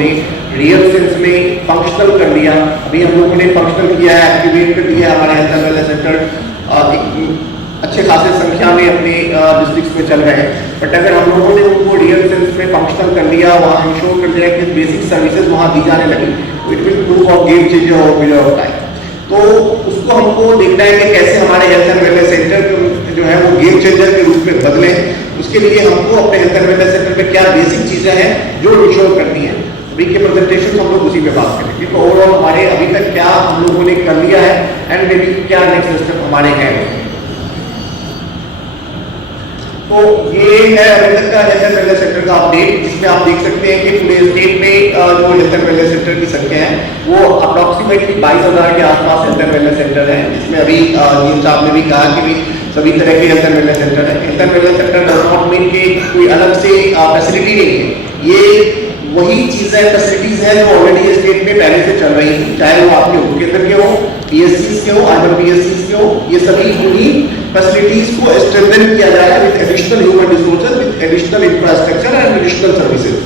हमने real sense में functional कर दिया। अभी हम लोगों ने फंक्शनल किया है, एक्टिवेट कर दिया हमारा हेल्थ एंड वेलनेस सेंटर अच्छे खासे संख्या में अपने डिस्ट्रिक्ट्स में चल रहे हैं। बट अगर हम लोगों ने उनको रियल सेंस में फंक्शनल कर दिया, वहाँ इंश्योर कर दिया कि बेसिक सर्विसेज वहाँ दी जाने लगी, it will prove of game changer over period of time. तो उसको हमको देखना है कि कैसे हमारे हेल्थ एंड वेलनेस सेंटर जो है वो गेम चेंजर के रूप में बदले। उसके लिए हमको अपने हेल्थ एंड वेलनेस सेंटर में क्या बेसिक चीजें हैं जो इंश्योर करनी है, अभी के प्रेजेंटेशन हम लोग उसी पे बात करेंगे। तो ओवरऑल हमारे अभी तक क्या हम लोगों ने कर लिया है एंड मे बी क्या नेक्स्ट स्टेप हमारे हैं। तो ये है अभी तक का हेल्थ एंड वेलनेस सेंटर का अपडेट, जिसमें आप देख सकते हैं कि पूरे स्टेट में जो हेल्थ एंड वेलनेस सेंटर की संख्या है वो अप्रॉक्सीमेटली 22,000 के आसपास हेल्थ एंड वेलनेस सेंटर है। जिसमें अभी जीएम साहब ने भी कहा कि सभी तरह के हेल्थ एंड वेलनेस सेंटर है। Health and wellness centre does not mean कि कोई अलग से फैसिलिटी नहीं है, ये वही चीजें फैसिलिटीज हैं जो ऑलरेडी स्टेट में पहले से चल रही हैं, चाहे वो आपके उपकेंद्र केंद्र के हो, पीएससीज के हो, अर्बन पीएससीज के हो, ये सभी उन्हीं फैसिलिटीज को स्ट्रेंथन किया जाएगा with additional human resources, with additional infrastructure and additional services.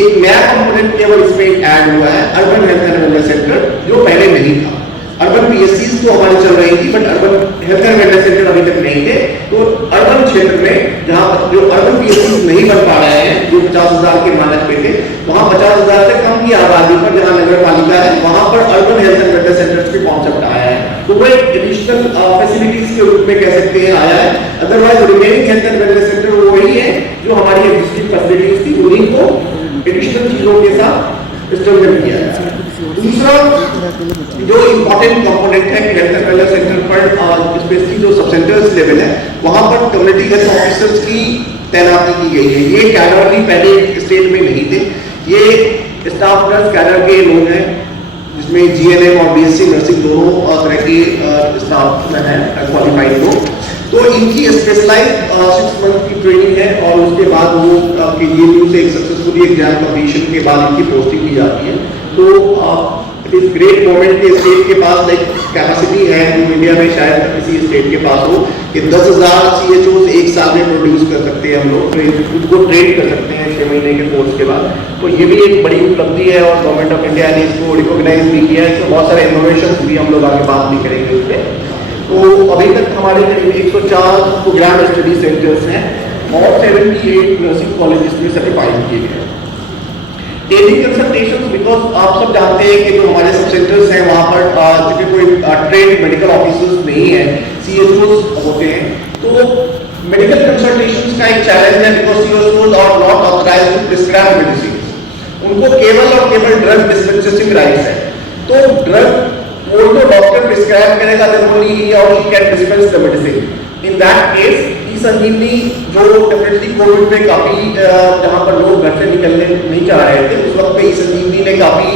एक नया कंपोनेंट केवल इसमें ऐड हुआ है, urban health and wellness centre, जो पहले नहीं था। अर्बन पीएससीज तो हमारी चल रही थी, but urban health and wellness centre अभी तक नहीं थे। तो अर्बन क्षेत्र में जहां जो अर्बन पीएससीज नहीं बन पा रहे हैं, जो 50,000 के मानक पे थे, वहां 50,000 से कम की आबादी पर जहां नगर पालिका है, वहां पर urban health and wellness centres के कॉन्सेप्ट आया है। तो वो एक एडिशनल फैसिलिटीज के रूप में कह सकते हैं आया है। Otherwise remaining health and wellness centre वो वही है जो हमारी एग्जिस्टिंग फैसिलिटीज थी, उन्हीं को एडिशनल चीजों के साथ स्ट्रेंथन किया है। दूसरा जो इंपॉर्टेंट कंपोनेंट है हेल्थ एंड वेलनेस सेंटर पर, स्पेशली जो सब सेंटर्स लेवल है, वहां पर कम्युनिटी हेल्थ ऑफिसर्स की तैनाती की गई है। ये कैडर भी पहले स्टेट में नहीं थे, ये स्टाफ नर्स कैडर के लोग हैं, जिसमें जीएनएम और बीएससी नर्सिंग दोनों तरह के स्टाफ में है क्वालिफाइड लोग। तो इनकी स्पेशलाइज्ड 6 मंथ की ट्रेनिंग है और उसके बाद वो केजीएमयू से एक सक्सेसफुली एग्जाम कंप्लीशन के बाद इनकी पोस्टिंग की जाती है। तो इट इज ग्रेट मोमेंट के स्टेट के पास लाइक कैपेसिटी है जो इंडिया में शायद किसी स्टेट के पास हो कि 10,000 सीएचओ एक साल में प्रोड्यूस कर सकते हैं हम लोग, उसको ट्रेन कर सकते हैं 6 महीने के कोर्स के बाद। तो ये भी एक बड़ी उपलब्धि है और गवर्नमेंट ऑफ इंडिया ने इसको रिकॉग्नाइज भी किया है। इसमें बहुत सारे इनोवेशन भी हम लोग आगे बात भी करेंगे उस पर। तो अभी तक हमारे करीब 104 प्रोग्राम स्टडी सेंटर्स हैं और 78 नर्सिंग कॉलेजेस में सर्टिफाइड किए गए हैं। टेली कंसल्टेशन, बिकॉज आप सब जानते हैं कि जो हमारे सब सेंटर्स हैं वहाँ पर क्योंकि कोई ट्रेंड मेडिकल ऑफिसर्स नहीं है, सीएचओस होते हैं, तो मेडिकल कंसल्टेशंस का एक चैलेंज है because CHOs are not authorized to prescribe medicine. उनको केवल और केवल ड्रग डिस्पेंसिंग राइट्स है। तो ड्रग वो तो डॉक्टर प्रिस्क्राइब करेगा, देन ओनली ही और she can dispense the medicine. In that case eSanjeevani जो डेफिनेटली कोविड में काफी जहां पर लोग घर से निकलने नहीं चाह रहे थे, उस वक्त पे ई-संजीवनी ने काफी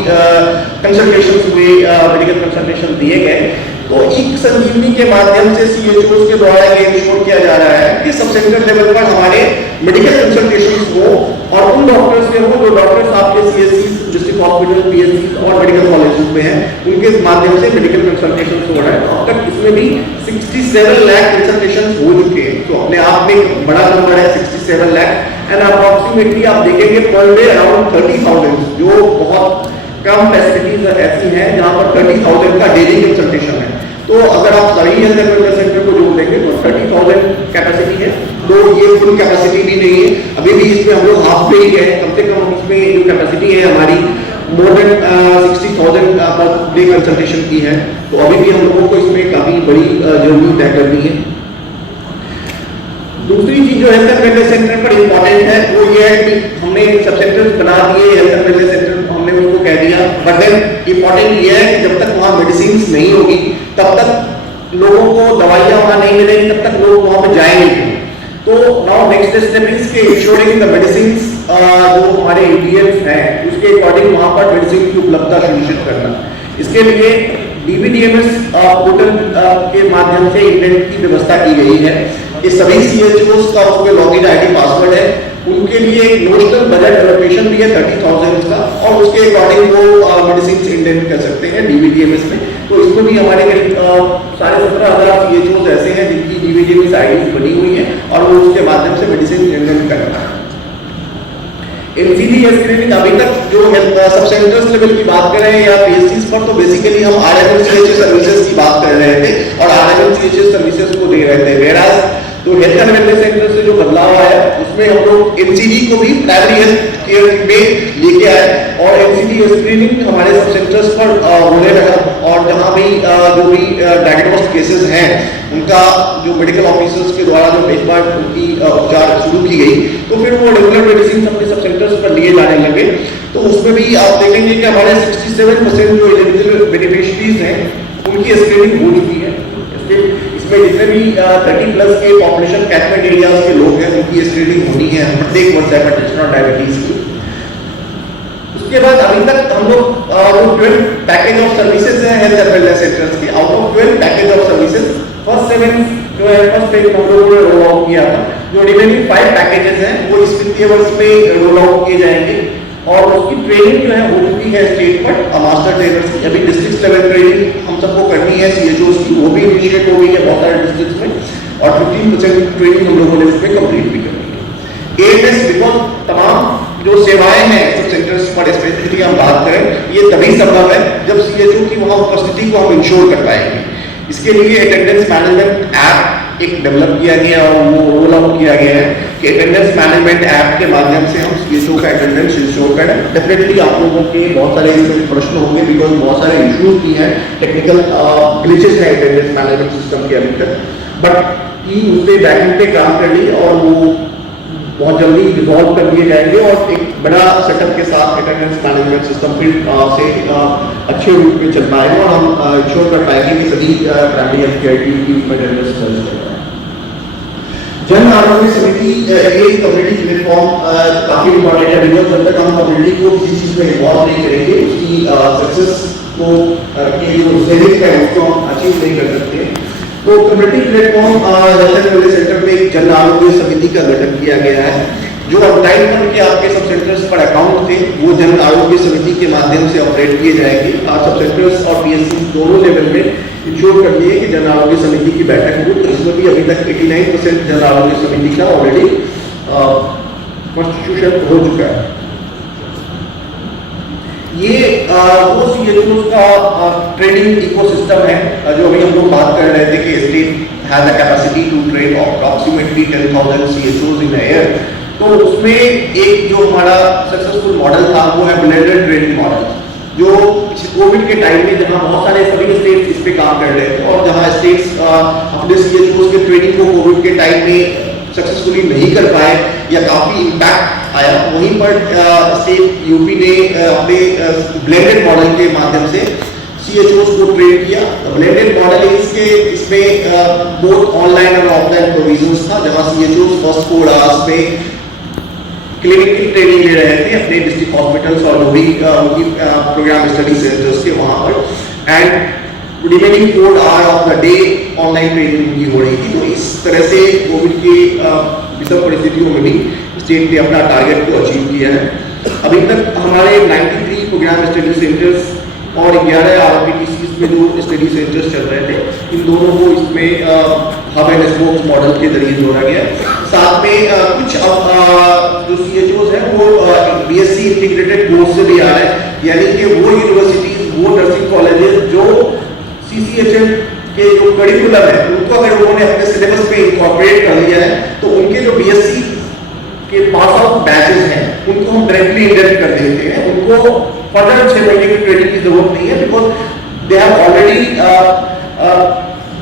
कंसल्टेशन हुए, मेडिकल कंसल्टेशन दिए गए। तो ई-संजीवनी के माध्यम से सीएचओस के द्वारा ये इंश्योर किया जा रहा है कि सब सेंटर लेवल पर हमारे मेडिकल कंसल्टेशंस हो और उन डॉक्टर्स के हो जो डॉक्टर्स आपके सीएससी, डिस्ट्रिक्ट हॉस्पिटल, पीएचसी और मेडिकल कॉलेजेस में हैं, उनके माध्यम से मेडिकल कंसल्टेशन हो रहा है। अब तक इसमें भी 67 लाख कंसल्टेशन हो चुके हैं, तो अपने आप में बड़ा नंबर है 67 लाख। एंड अप्रॉक्सीमेटली आप देखेंगे पर डे अराउंड 30,000, जो बहुत कम फैसिलिटीज ऐसी हैं जहां पर 30,000 का डेली कंसल्टेशन है। तो अगर आप सभी हेल्थ एंड वेलनेस सेंटर को जोड़ देंगे तो 30,000 कैपेसिटी है। तो ये फुल कैपेसिटी भी नहीं है, अभी भी इसमें हम लोग हाफ पे ही है। कम से कम इसमें जो कैपेसिटी है हमारी more than 60,000 per day consultation की है। तो अभी भी हम लोगों को इसमें काफी बड़ी जर्नी तय करनी है। दूसरी चीज जो हेल्थ एंड वेलनेस सेंटर पर इंपॉर्टेंट है वो ये है कि हमने सब सेंटर्स बना दिए, हेल्थ एंड वेलनेस सेंटर हमने उनको कह दिया, बट देन इंपॉर्टेंट ये है कि जब तक वहाँ मेडिसिन नहीं होगी तब तक लोगों को दवाइयाँ वहाँ नहीं मिलेंगी, तब तक लोग वहाँ पे जाएंगे नहीं। तो नाउ नेक्स्ट स्टेप इज के इंश्योरिंग द मेडिसिन, जो हमारे इंडियंस हैं उसके अकॉर्डिंग वहाँ पर मेडिसिन की उपलब्धता सुनिश्चित करना। इसके लिए डीबीडीएमएस पोर्टल के माध्यम से इंटरनेट की व्यवस्था की गई है। ये सभी सीएचओस का उसमें लॉगिन आईडी पासवर्ड है, उनके लिए एक नोशनल बजट एलोकेशन भी है 30,000 का, और उसके अकॉर्डिंग वो मेडिसिन इंडेंट कर सकते हैं डीबीडीएमएस में। तो इसमें भी हमारे करीब 17,500 सीएचओस ऐसे हैं जिनकी डीबीडीएमएस आईडी बनी हुई है और वो उसके माध्यम से मेडिसिन इंडेंट कर रहा है। एनसीडी स्क्रीनिंग अभी तक जो हेल्थ सब सेंटर्स लेवल की बात करें या पीएससीज पर, तो बेसिकली हम आरएमएल सर्विसेज की बात कर रहे थे और आरएमएल सर्विसेज को दे रहे थे। वेराज तो हेल्थ एंड वेलनेस सेंटर से जो बदलाव आया उसमें हम लोग एमसीडी को भी प्राइमरी हेल्थ केयर में लेके आए और एमसीडी स्क्रीनिंग हमारे सब सेंटर्स पर होने लगा और जहां भी जो भी डायग्नोस्ड केसेस हैं उनका जो मेडिकल ऑफिसर्स के द्वारा जो बेशमार उनकी उपचार शुरू की गई, तो फिर वो रेगुलर मेडिसिन अपने सब सेंटर्स पर लिए जाने लगे। तो उसमें भी आप देखेंगे कि हमारे 67% जो एलिजिबल बेनिफिशियरीज हैं उनकी स्क्रीनिंग हो चुकी है। इसमें जितने भी 30+ के पॉपुलेशन कैटमेंट एरियाज के लोग हैं उनकी स्क्रीनिंग होनी है प्रत्येक वर्ष हाइपरटेंशन और डायबिटीज की। उसके बाद अभी तक हम लोग जो 12 पैकेज ऑफ सर्विसेज हैं हेल्थ एंड वेलनेस सेंटर्स के, out of 12 package of services first 7 जो है फर्स्ट पेज हम लोगों ने रोल आउट किया था। जो रिमेनिंग 5 पैकेजेस हैं वो इस वित्तीय वर्ष में रोल आउट किए जाएंगे और उसकी ट्रेनिंग जो है हो चुकी है स्टेट पर मास्टर ट्रेनर्स की। अभी डिस्ट्रिक्ट लेवल ट्रेनिंग हम सबको करनी है सीएचओस की, वो भी इनिशिएट हो गई है बहुत सारे डिस्ट्रिक्ट्स में और 15% ट्रेनिंग हम लोगों ने उसमें कंप्लीट भी करनी है। एएमएस बिकॉज तमाम जो सेवाएं हैं सब सेंटर्स पर स्पेसिफिकली हम बात करें ये तभी संभव है जब सीएचओ की वहां उपस्थिति को हम इंश्योर कर पाएंगे। इसके लिए अटेंडेंस मैनेजमेंट ऐप एक डेवलप किया गया और वो रोल आउट किया गया है कि अटेंडेंस मैनेजमेंट ऐप के माध्यम से हम सीएचओ का अटेंडेंस इंश्योर करें। डेफिनेटली आप लोगों के बहुत सारे इसमें प्रश्न होंगे बिकॉज बहुत सारे इश्यूज भी हैं, टेक्निकल ग्लिचेस हैं अटेंडेंस मैनेजमेंट सिस्टम के अभी तक, बट टीम उस पर बैकएंड पे काम कर ली और वो बहुत जल्दी रिजॉल्व कर दिए जाएंगे और एक बड़ा सेटअप के साथ अटेंडेंस मैनेजमेंट सिस्टम फिर से अच्छे रूप में चल पाएगा और हम इंश्योर कर पाएंगे कि सभी प्राइमरी हेल्थ केयर टीम की अटेंडेंस चल जाएगा। जन आरोग्य समिति ये कम्युनिटी प्लेटफॉर्म काफी इंपॉर्टेंट है बिकॉज जब तक हम कम्युनिटी को किसी चीज में इन्वॉल्व नहीं करेंगे उसकी सक्सेस को के जो सेविंग है उसको हम अचीव नहीं कर सकते। तो community platform health and wellness centre में एक जन आरोग्य समिति का गठन किया गया है। जो ऑनलाइन पर के आपके सब सेंटर्स पर अकाउंट थे वो जन आरोग्य समिति के माध्यम से ऑपरेट किए जाएंगे। सब सेंटर्स और पीएससी दोनों लेवल में इंश्योर कर लिए कि जन आरोग्य समिति की बैठक हो। तो इसमें भी अभी तक 89% जन आरोग्य समिति का ऑलरेडी कॉन्स्टिट्यूशन हो चुका है। ये वो सीएचओस का ट्रेनिंग इकोसिस्टम है जो अभी हम लोग बात कर रहे थे कि state has a capacity to train approximately 10,000 CHOs in a year. तो उसमें एक जो हमारा सक्सेसफुल मॉडल था वो है ब्लेंडेड ट्रेनिंग मॉडल, जो कोविड के टाइम में जहां बहुत सारे सभी स्टेट्स इस पे काम कर रहे थे और जहां स्टेट्स अपने सीएचओस के ट्रेनिंग को कोविड के टाइम में सक्सेसफुली नहीं कर पाए या काफी इम्पैक्ट आया, वहीं पर स्टेट यूपी ने अपने ब्लेंडेड मॉडल के माध्यम से सीएचओस को ट्रेन किया। ब्लेंडेड मॉडल इसमें बोथ ऑनलाइन और ऑफलाइन प्रोविजंस था जहां सीएचओस फर्स्ट 4 आवर्स में क्लिनिक की ट्रेनिंग ले रहे थे अपने डिस्ट्रिक्ट हॉस्पिटल्स और उनकी प्रोग्राम स्टडी सेंटर्स के वहां पर and remaining 4 hour of the day online training उनकी हो रही थी। तो इस तरह से कोविड की विषम परिस्थितियों में भी स्टेट ने अपना टारगेट को अचीव किया है। अभी तक हमारे 93 प्रोग्राम स्टडी सेंटर्स और 11 आरपीटीसीज में जो स्टडी सेंटर्स चल रहे थे, इन दोनों को इसमें हब एंड स्पोक मॉडल के जरिए जोड़ा गया। साथ में कुछ जो सीएचओस हैं वो बीएससी इंटीग्रेटेड कोर्स से भी आ रहे हैं, यानी कि वो यूनिवर्सिटीज वो नर्सिंग कॉलेजेस जो सीसीएचएम के जो करिकुलम है उनको अगर उन्होंने अपने सिलेबस में इंकॉर्पोरेट कर लिया है तो उनके जो बीएससी के पास आउट बैचेस हैं उनको हम डायरेक्टली इंडेक्ट कर देते हैं। उनको फर्दर 6 महीने की ट्रेनिंग की जरूरत नहीं है बिकॉज दे हैव ऑलरेडी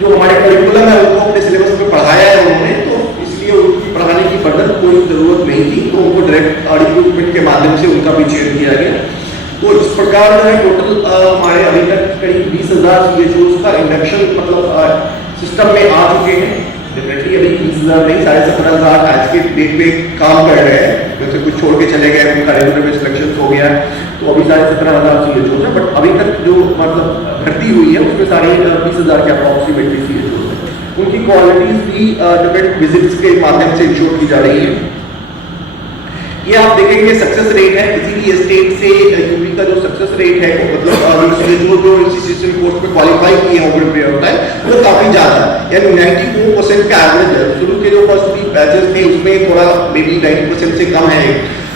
जो हमारे करिकुलम है उनको अपने सिलेबस में पढ़ाया है उन्होंने, तो इसलिए उनकी पढ़ाने की फर्दर कोई जरूरत नहीं थी। तो उनको डायरेक्ट रिक्रूटमेंट के माध्यम से उनका भी चयन किया गया। तो इस प्रकार जो है टोटल हमारे अभी तक करीब 20,000 सीएचओस का इंडक्शन मतलब सिस्टम में आ चुके हैं। डेफिनेटली अभी 20,000 नहीं 17,500 आज के डेट पे काम कर रहे हैं, जैसे कुछ छोड़ के चले गए उनका रेगुलर में सिलेक्शन हो गया तो अभी 17,500 सीएचओस है। बट अभी तक जो मतलब भर्ती हुई है उसमें 20,000 के अप्रॉक्सीमेटली सीएचओस है। उनकी क्वालिटीज भी डिफरेंट विजिट्स के माध्यम से इंश्योर की जा रही है। ये आप देखेंगे सक्सेस रेट है किसी भी स्टेट से यूपी का जो सक्सेस रेट है मतलब जो इंस्टीट्यूशन कोर्स में क्वालिफाई किए हैं ओवर पीरियड ऑफ टाइम वो काफी ज्यादा है, यानी 94% का एवरेज है। शुरू के जो फर्स्ट 3 बैचेस थे उसमें थोड़ा मे बी 90% से कम है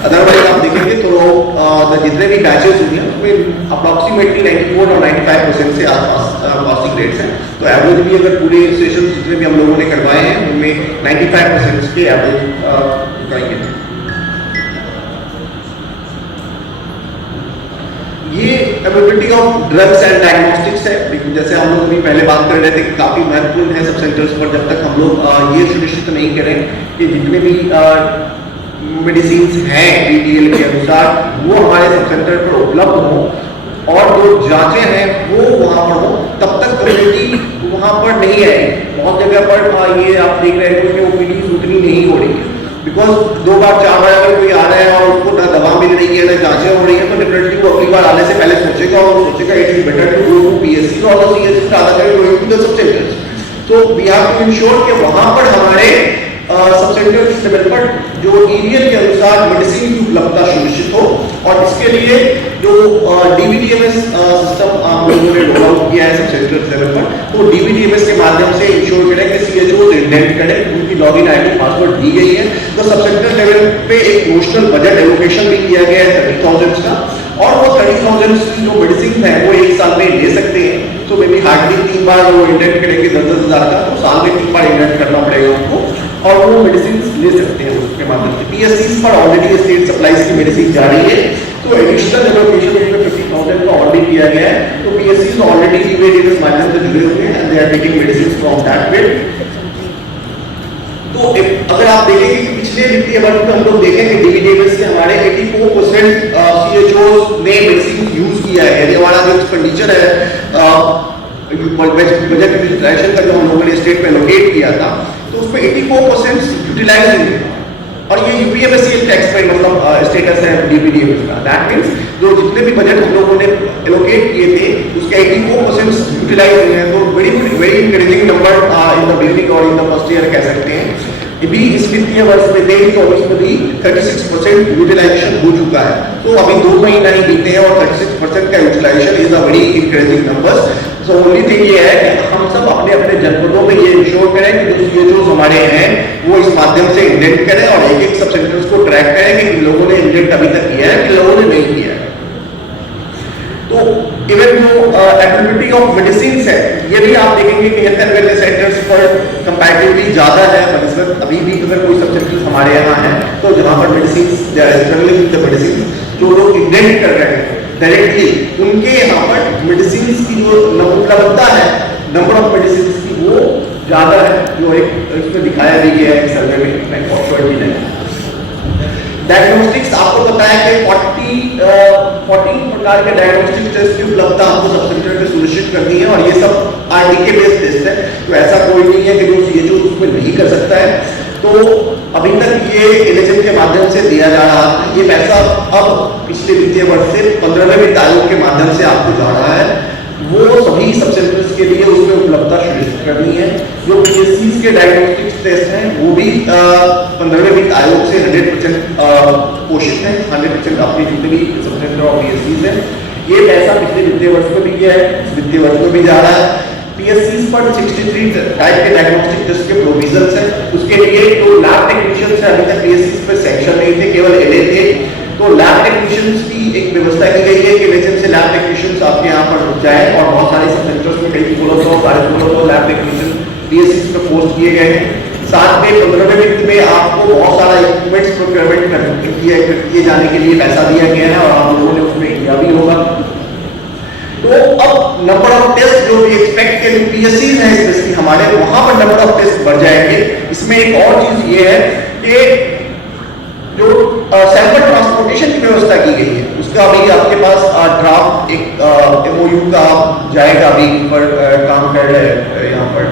अदरवाइज आप देखेंगे तो जितने भी बैचेस हुए हैं उसमें अप्रॉक्सीमेटली 94 और 95% से आसपास पासिंग रेट्स हैं। तो एवरेज भी अगर पूरे सेशन जितने भी हम लोगों ने करवाए हैं उनमें 95% के एवरेज उठाएंगे। ये availability of drugs and diagnostics है। जैसे हम लोग अभी पहले बात कर रहे थे कि काफी महत्वपूर्ण है सब सेंटर्स पर, जब तक हम लोग ये सुनिश्चित नहीं करें कि जितने भी मेडिसिन हैं डीटीएल के अनुसार वो हमारे सब सेंटर पर उपलब्ध हो और जो जांचें हैं वो वहां पर हो, तब तक कम्युनिटी वहां पर नहीं आएगी। बहुत जगह पर ये आप देख रहे हैं कि ओपीडी उतनी नहीं हो रही है, बिकॉज 2 बार 4 बार अगर कोई आ रहा है और उसको ना दवा मिल रही है ना जांचें हो रही है, तो डेफिनेटली वो अगली बार आने से पहले सोचेगा और सोचेगा it is better to go to PSC और CHC rather than going to the sub centers. तो वी हैव टू इंश्योर कि वहां पर हमारे सब सेंटर्स लेवल पर जो एरिया के अनुसार मेडिसिन की उपलब्धता सुनिश्चित हो, और इसके लिए जो डीबीडीएमएस सिस्टम आप लोगों ने रोल आउट किया है सब सेंटर्स लेवल पर, तो डीबीडीएमएस के माध्यम से इंश्योर करें कि सीएचओ इंडेंट करें, उनकी लॉगिन आईडी पासवर्ड दी गई है। तो सब सेंटर लेवल पे एक नोशनल बजट एलोकेशन भी किया गया है 30,000 का, और वो 30,000 की जो मेडिसिन है वो एक साल में ले सकते हैं। तो मे बी हार्डली 3 बार वो इंडेंट करेंगे 10-10 हज़ार का, तो साल में 3 बार इंडेंट करना पड़ेगा उनको, और वो मेडिसिन ले सकते हैं उसके माध्यम से। पीएससी पर ऑलरेडी स्टेट सप्लाईज की मेडिसिन जा रही है, तो एडिशनल एलोकेशन उसमें 50,000 का ऑलरेडी किया गया है। तो पीएससी ऑलरेडी डीबीडीएमएस माध्यम से जुड़े हुए हैं and they are taking medicine from that way. तो अगर आप देखेंगे कि पिछले वित्तीय वर्ष में हम लोग देखें कि डीबीडीएमएस से हमारे 84% सीएचओस ने मेडिसिन यूज किया है। यदि हमारा जो एक्सपेंडिचर है बजट यूटिलाइजेशन का जो हम लोगों ने स्टेट में एलोकेट किया था, तो उसमें 84% यूटिलाइज हुए, और ये यूपीएमएससी टैक्स पे मतलब स्टेटस है डीबीडीएमएस का। दैट मींस जो जितने भी बजट हम लोगों ने एलोकेट किए थे उसके 84% यूटिलाइज हुए हैं। तो very encouraging number in the beginning और इन द फर्स्ट ईयर कह सकते हैं। अभी इस वित्तीय वर्ष में 23-24 में भी 36% यूटिलाइजेशन हो चुका है। तो अभी 2 महीना ही बीते हैं और 36% का utilization is a very encouraging numbers. So only thing ये है कि हम सब अपने अपने जनपदों में ये इंश्योर करें कि जो सीएचओस हमारे हैं वो इस माध्यम से इंडेंट करें और एक-एक सब सेंटर्स को ट्रैक करें कि लोगों ने इंडेंट अभी तक किया है कि लोगों ने नहीं किया है। तो इवन जो अवेलेबिलिटी ऑफ मेडिसिन है, ये भी आप देखेंगे कि हेल्थ एंड वेलनेस सेंटर्स पर कंपैरेटिवली ज्यादा है बनस्पत। अभी भी अगर कोई सब सेंटर्स हमारे यहाँ है तो जहाँ पर medicine struggling with the medicine, जो लोग इंडेंट कर रहे हैं डायरेक्टली, उनके यहाँ पर मेडिसिन की जो उपलब्धता है, नंबर ऑफ मेडिसिन की, वो ज्यादा है, जो एक इसमें दिखाया भी गया है सर्वे में 14 डायग्नोस्टिक्स। आपको पता है कि 14 प्रकार के डायग्नोस्टिक टेस्ट की उपलब्धता हमको सब सेंटर पे सुनिश्चित करनी है, और ये सब आरडीके बेस्ड टेस्ट है। तो ऐसा कोई नहीं है कि जो सीएचओ उसमें नहीं कर सकता है। तो अभी तक ये एलएचएम के माध्यम से दिया जा रहा है, ये पैसा अब पिछले वित्तीय वर्ष से 15वें वित्त आयोग के माध्यम से आपको जा रहा है। वो सभी सब सेंटर्स के लिए उसमें उपलब्धता सुनिश्चित करनी है। जो पीएससी के डायग्नोस्टिक्स टेस्ट हैं वो भी 15वें वित्त आयोग से 100% पोषित है। 100% अपने जितने भी सब सेंटर और पीएससी है, ये पैसा पिछले वित्तीय वर्ष में भी किया है, इस वित्तीय वर्ष में भी जा रहा है। पीएससी पर 63 टाइप के डायग्नोस्टिक टेस्ट के प्रोविजंस हैं। उसके लिए तो लैब टेक्नीशियंस से अभी तक पीएससी पर सेक्शन नहीं थे, केवल एलए थे। तो लैब टेक्नीशियंस की एक व्यवस्था की गई है कि लेजेंड से लैब टेक्नीशियंस आपके यहाँ पर रुक जाए, और बहुत सारे सब सेंटर्स में कई 1600 लैब टेक्नीशियन पीएससी पे पोस्ट किए गए हैं। साथ में 15वें वित्त में आपको बहुत सारा इक्विपमेंट्स प्रोक्योरमेंट किए जाने के लिए पैसा दिया गया है, और आप लोगों ने उसमें किया भी होगा। तो अब नंबर ऑफ टेस्ट जो भी एक्सपेक्ट के पीएससी है स्पेशली हमारे, वहां पर नंबर ऑफ टेस्ट बढ़ जाएंगे। इसमें एक और चीज ये है कि जो सैंपल ट्रांसपोर्टेशन की व्यवस्था की गई है, उसका अभी आपके पास ड्राफ्ट एक एमओयू का जाएगा, अभी पर काम कर रहे हैं यहाँ पर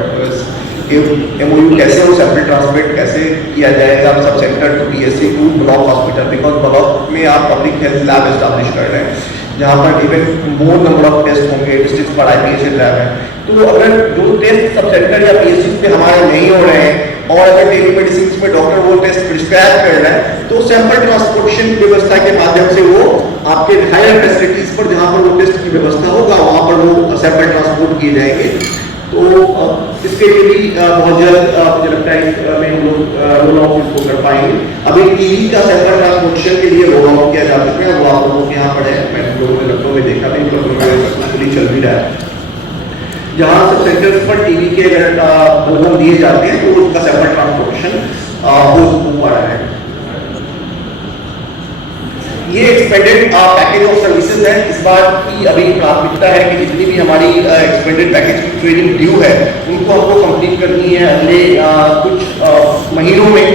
एमओयू कैसे वो सैंपल ट्रांसपोर्ट कैसे किया जाएगा सब centre to PSC to block hospital, because block में आप पब्लिक हेल्थ लैब एस्टैब्लिश कर रहे हैं जहाँ पर even more number of test होंगे, डिस्ट्रिक्ट पर आईपीएचएल लैब है। तो अगर जो टेस्ट सब सेंटर या पीएससी पे हमारे नहीं हो रहे हैं, और अगर टेलीमेडिसिन में डॉक्टर वो टेस्ट प्रिस्क्राइब कर रहा है, तो सैंपल ट्रांसपोर्टेशन व्यवस्था के माध्यम से वो आपके हायर फैसिलिटीज पर जहां पर वो टेस्ट की व्यवस्था होगा वहां पर वो सैंपल ट्रांसपोर्ट किए जाएंगे। तो इसके लिए भी बहुत जल्द मुझे लगता है इसमें हम लोग रोल आउट इसको कर पाएंगे। अभी टीवी का सेंटर ट्रांसपोर्टेशन के लिए रोल आउट किया जा चुका है, वो आप लोगों के यहाँ पड़े हैं, मैं लोगों ने लखनऊ में देखा था, सक्सेसफुली चल भी रहा है। जहाँ सब सेंटर्स पर टीवी के बल्ब दिए जाते हैं तो उसका सेंटर ट्रांसपोर्टेशन हो रहा है। ये एक्सपेंडेड पैकेज ऑफ सर्विसेज है। इस बात की अभी प्राथमिकता है कि जितनी भी हमारी एक्सपेंडेड पैकेज की ट्रेनिंग ड्यू है उनको हमको कंप्लीट करनी है अगले कुछ महीनों में,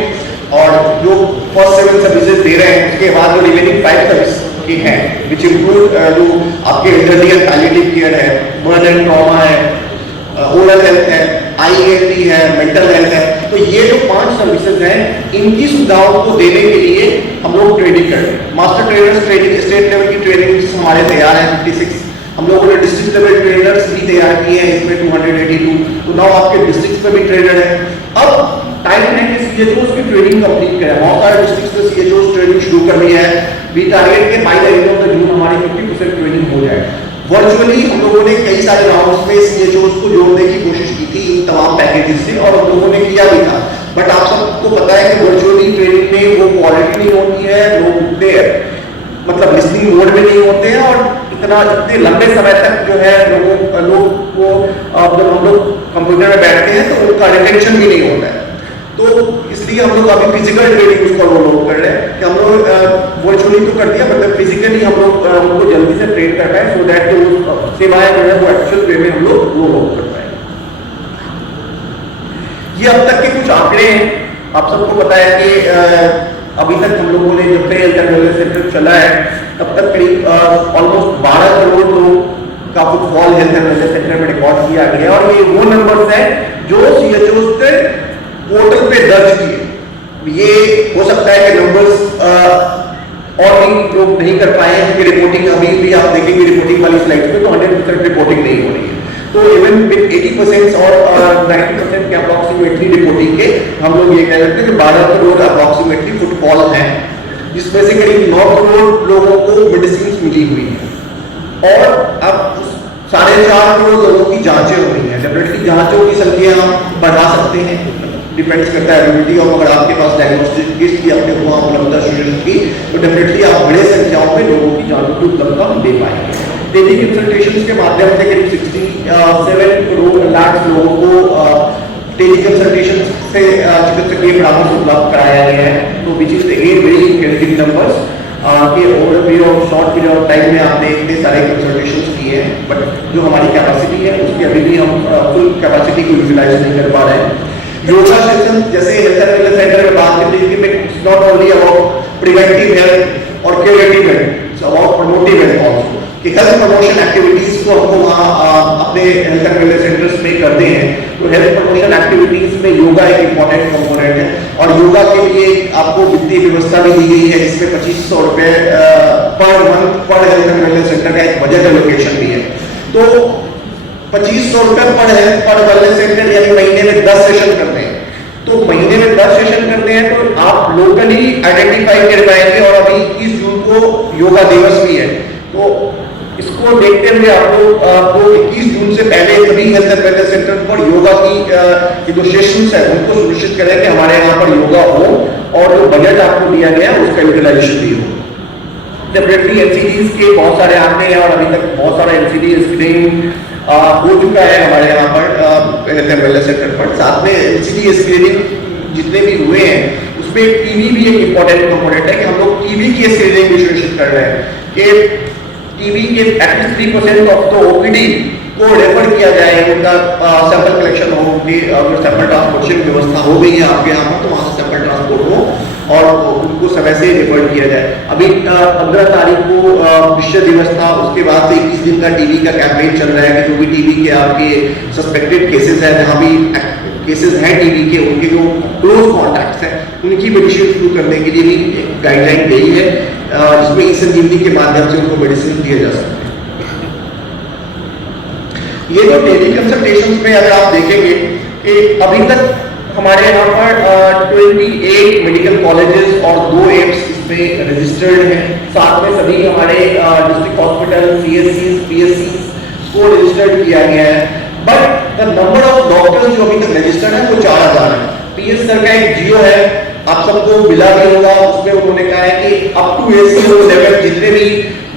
और जो फर्स्ट 7 सर्विसेज दे रहे हैं उसके बाद जो रिमेनिंग 5 सर्विस के हैं विच इंक्लूड जो आपके एल्डरली एंड पैलिएटिव केयर है, बर्न एंड ट्रॉमा है, ओरल हेल्थ है, आईएनटी है, मेंटल हेल्थ है, तो ये जो 5 सर्विसेज हैं इनकी सुविधाओं को देने के लिए हम लोग ट्रेनिंग कर रहे हैं। Master trainers training, state level की ट्रेनिंग हमारे तैयार है 56। हम लोगों ने डिस्ट्रिक्ट लेवल ट्रेनर्स भी तैयार किए हैं, इसमें 282, तो नाउ आपके डिस्ट्रिक्ट पे भी ट्रेनर है। अब टाइम है कि सीएचओस की ट्रेनिंग कंप्लीट करें। बहुत सारे डिस्ट्रिक्ट में सीएचओस ट्रेनिंग शुरू कर दी है। वी टारगेट के by the end of the June हमारी 50% ट्रेनिंग हो जाए। वर्चुअली हम लोगों ने कई सारे राउंड्स में सीएचओस को जोड़ने की कोशिश की थी इन तमाम पैकेजेस से, और हम लोगों ने किया भी था, बट आप सबको पता है कि वर्चुअली ट्रेनिंग में वो क्वालिटी नहीं होती है, लोग उतने मतलब लिसनिंग मोड में नहीं होते हैं, और इतने लंबे समय तक जो है लोग को जब हम लोग कंप्यूटर में बैठते हैं तो उनका रिटेंशन भी नहीं होता है। तो इसलिए हम लोग अभी फिजिकल ट्रेनिंग उसका रोल आउट कर रहे हैं कि हम लोग वर्चुअली तो कर दिया, मतलब फिजिकली हम लोग उनको जल्दी से ट्रेन कर पाए, सो दैट वो सेवाएं जो है वो एक्चुअल वे में हम लोग रोल आउट कर पाए। ये अब तक के कुछ आंकड़े हैं। आप सबको पता है कि अभी तक हम लोगों ने जब से हेल्थ एंड वेलनेस सेंटर चला है तब तक करीब ऑलमोस्ट 12 करोड़ लोग का footfall health and wellness centre में रिकॉर्ड किया गया, और ये वो नंबर्स है जो सीएचओ से पोर्टल पे दर्ज किए। ये हो सकता है कि नंबर्स और भी लोग नहीं कर पाए हैं, क्योंकि रिपोर्टिंग अभी भी आप देखेंगे रिपोर्टिंग वाली स्लाइड्स पे तो 100% रिपोर्टिंग नहीं हो रही है। तो इवन विद 80% और 90% के अप्रॉक्सीमेटली रिपोर्टिंग के हम लोग ये कह सकते हैं कि 12 करोड़ अप्रॉक्सीमेटली फुटफॉल है, जिसमें से करीब 9 करोड़ लोगों को मेडिसिन मिली हुई है, और अब 4.5 करोड़ लोगों की जांचें हुई हैं। डेफिनेटली जांचों की संख्या हम बढ़ा सकते हैं, डिपेंड्स करता है एबिलिटी ऑफ, अगर आपके पास डायग्नोस्टिक किट की अपने वहाँ उपलब्धता की तो डेफिनेटली आप बड़े संख्याओं में लोगों की जांचों की उपलब्धता दे पाएंगे। टेली कंसल्टेशंस के माध्यम से करीब 67 करोड़ लाख लोगों को टेली कंसल्टेशन से चिकित्सकीय परामर्श उपलब्ध कराया गया है, तो which is again very encouraging numbers कि over a period of short period of time में आपने इतने सारे कंसल्टेशंस किए हैं, बट जो हमारी कैपेसिटी है उसकी अभी भी हम फुल कैपेसिटी को यूटिलाइज नहीं कर पा रहे हैं। योगा सेशन जैसे हेल्थ एंड वेलनेस सेंटर में बात करते हैं कि it's not only about preventive health और curative health, it's about promotive health also, कि हेल्थ प्रमोशन एक्टिविटीज को हमको वहाँ अपने हेल्थ एंड वेलनेस सेंटर्स में करते हैं। तो हेल्थ प्रमोशन एक्टिविटीज में योगा एक इंपॉर्टेंट कंपोनेंट है, और योगा के लिए आपको वित्तीय व्यवस्था भी दी गई है, जिसमें 2500 रुपए पर मंथ पर हेल्थ एंड वेलनेस सेंटर का एक बजट एलोकेशन भी है। तो 2500 रुपए पर वेलनेस सेंटर, यानी महीने में 10 सेशन करते हैं। तो महीने में 10 सेशन करते हैं तो आप लोकली आइडेंटिफाई कर पाएंगे, और अभी 21 जून को योगा दिवस भी है, तो इसको देखते हुए आपको 21 जून से पहले सभी हेल्थ एंड वेलनेस सेंटर पर योगा की जो सेशंस है उनको सुनिश्चित करें कि हमारे यहाँ पर योगा हो, और जो बजट आपको दिया गया उसका यूटिलाइजेशन भी हो। डेफिनेटली एनसीडीज के बहुत सारे आंकड़े हैं, और अभी तक बहुत सारा एनसीडी स्क्रीनिंग हो चुका है हमारे यहाँ पर हेल्थ एंड वेलनेस सेंटर पर। साथ में एनसीडी स्क्रीनिंग जितने भी हुए हैं उसमें टीबी भी एक इंपॉर्टेंट कंपोनेंट है, कि हम लोग टीबी की स्क्रीनिंग भी सुनिश्चित कर रहे हैं कि टीबी के एटलीस्ट 3% ऑफ द ओपीडी को रेफर किया जाए, उनका सैंपल कलेक्शन हो, उनकी अगर सैंपल ट्रांसपोर्टेशन व्यवस्था हो गई है आपके यहाँ पर तो वहाँ से सैंपल ट्रांसपोर्ट हो और उनको समय से रेफर किया जाए। अभी 15 तारीख को विश्व दिवस था, उसके बाद से 21 दिन का टीबी का कैंपेन चल रहा है कि जो भी टीबी के आपके सस्पेक्टेड केसेस हैं, जहाँ भी केसेस हैं टीबी के, उनके जो क्लोज कॉन्टैक्ट्स हैं उनकी मेडिसिन शुरू करने के लिए भी एक गाइडलाइन गई है, जिसमें ई संजीवनी के माध्यम से उनको मेडिसिन दिए जा सकते हैं। ये जो टेली कंसल्टेशंस में अगर आप देखेंगे कि अभी तक हमारे यहाँ पर 28 मेडिकल कॉलेजेस और 2 एम्स इसमें रजिस्टर्ड हैं। साथ में सभी हमारे डिस्ट्रिक्ट हॉस्पिटल, सीएससी, पीएससी को रजिस्टर्ड किया गया है। But the number of doctors जो अभी तक रजिस्टर्ड है वो 4000 है। पीएस सर का एक जियो है, आप सबको मिला भी होगा, उसमें उन्होंने कहा है कि अप टू एसीओ लेवल जितने भी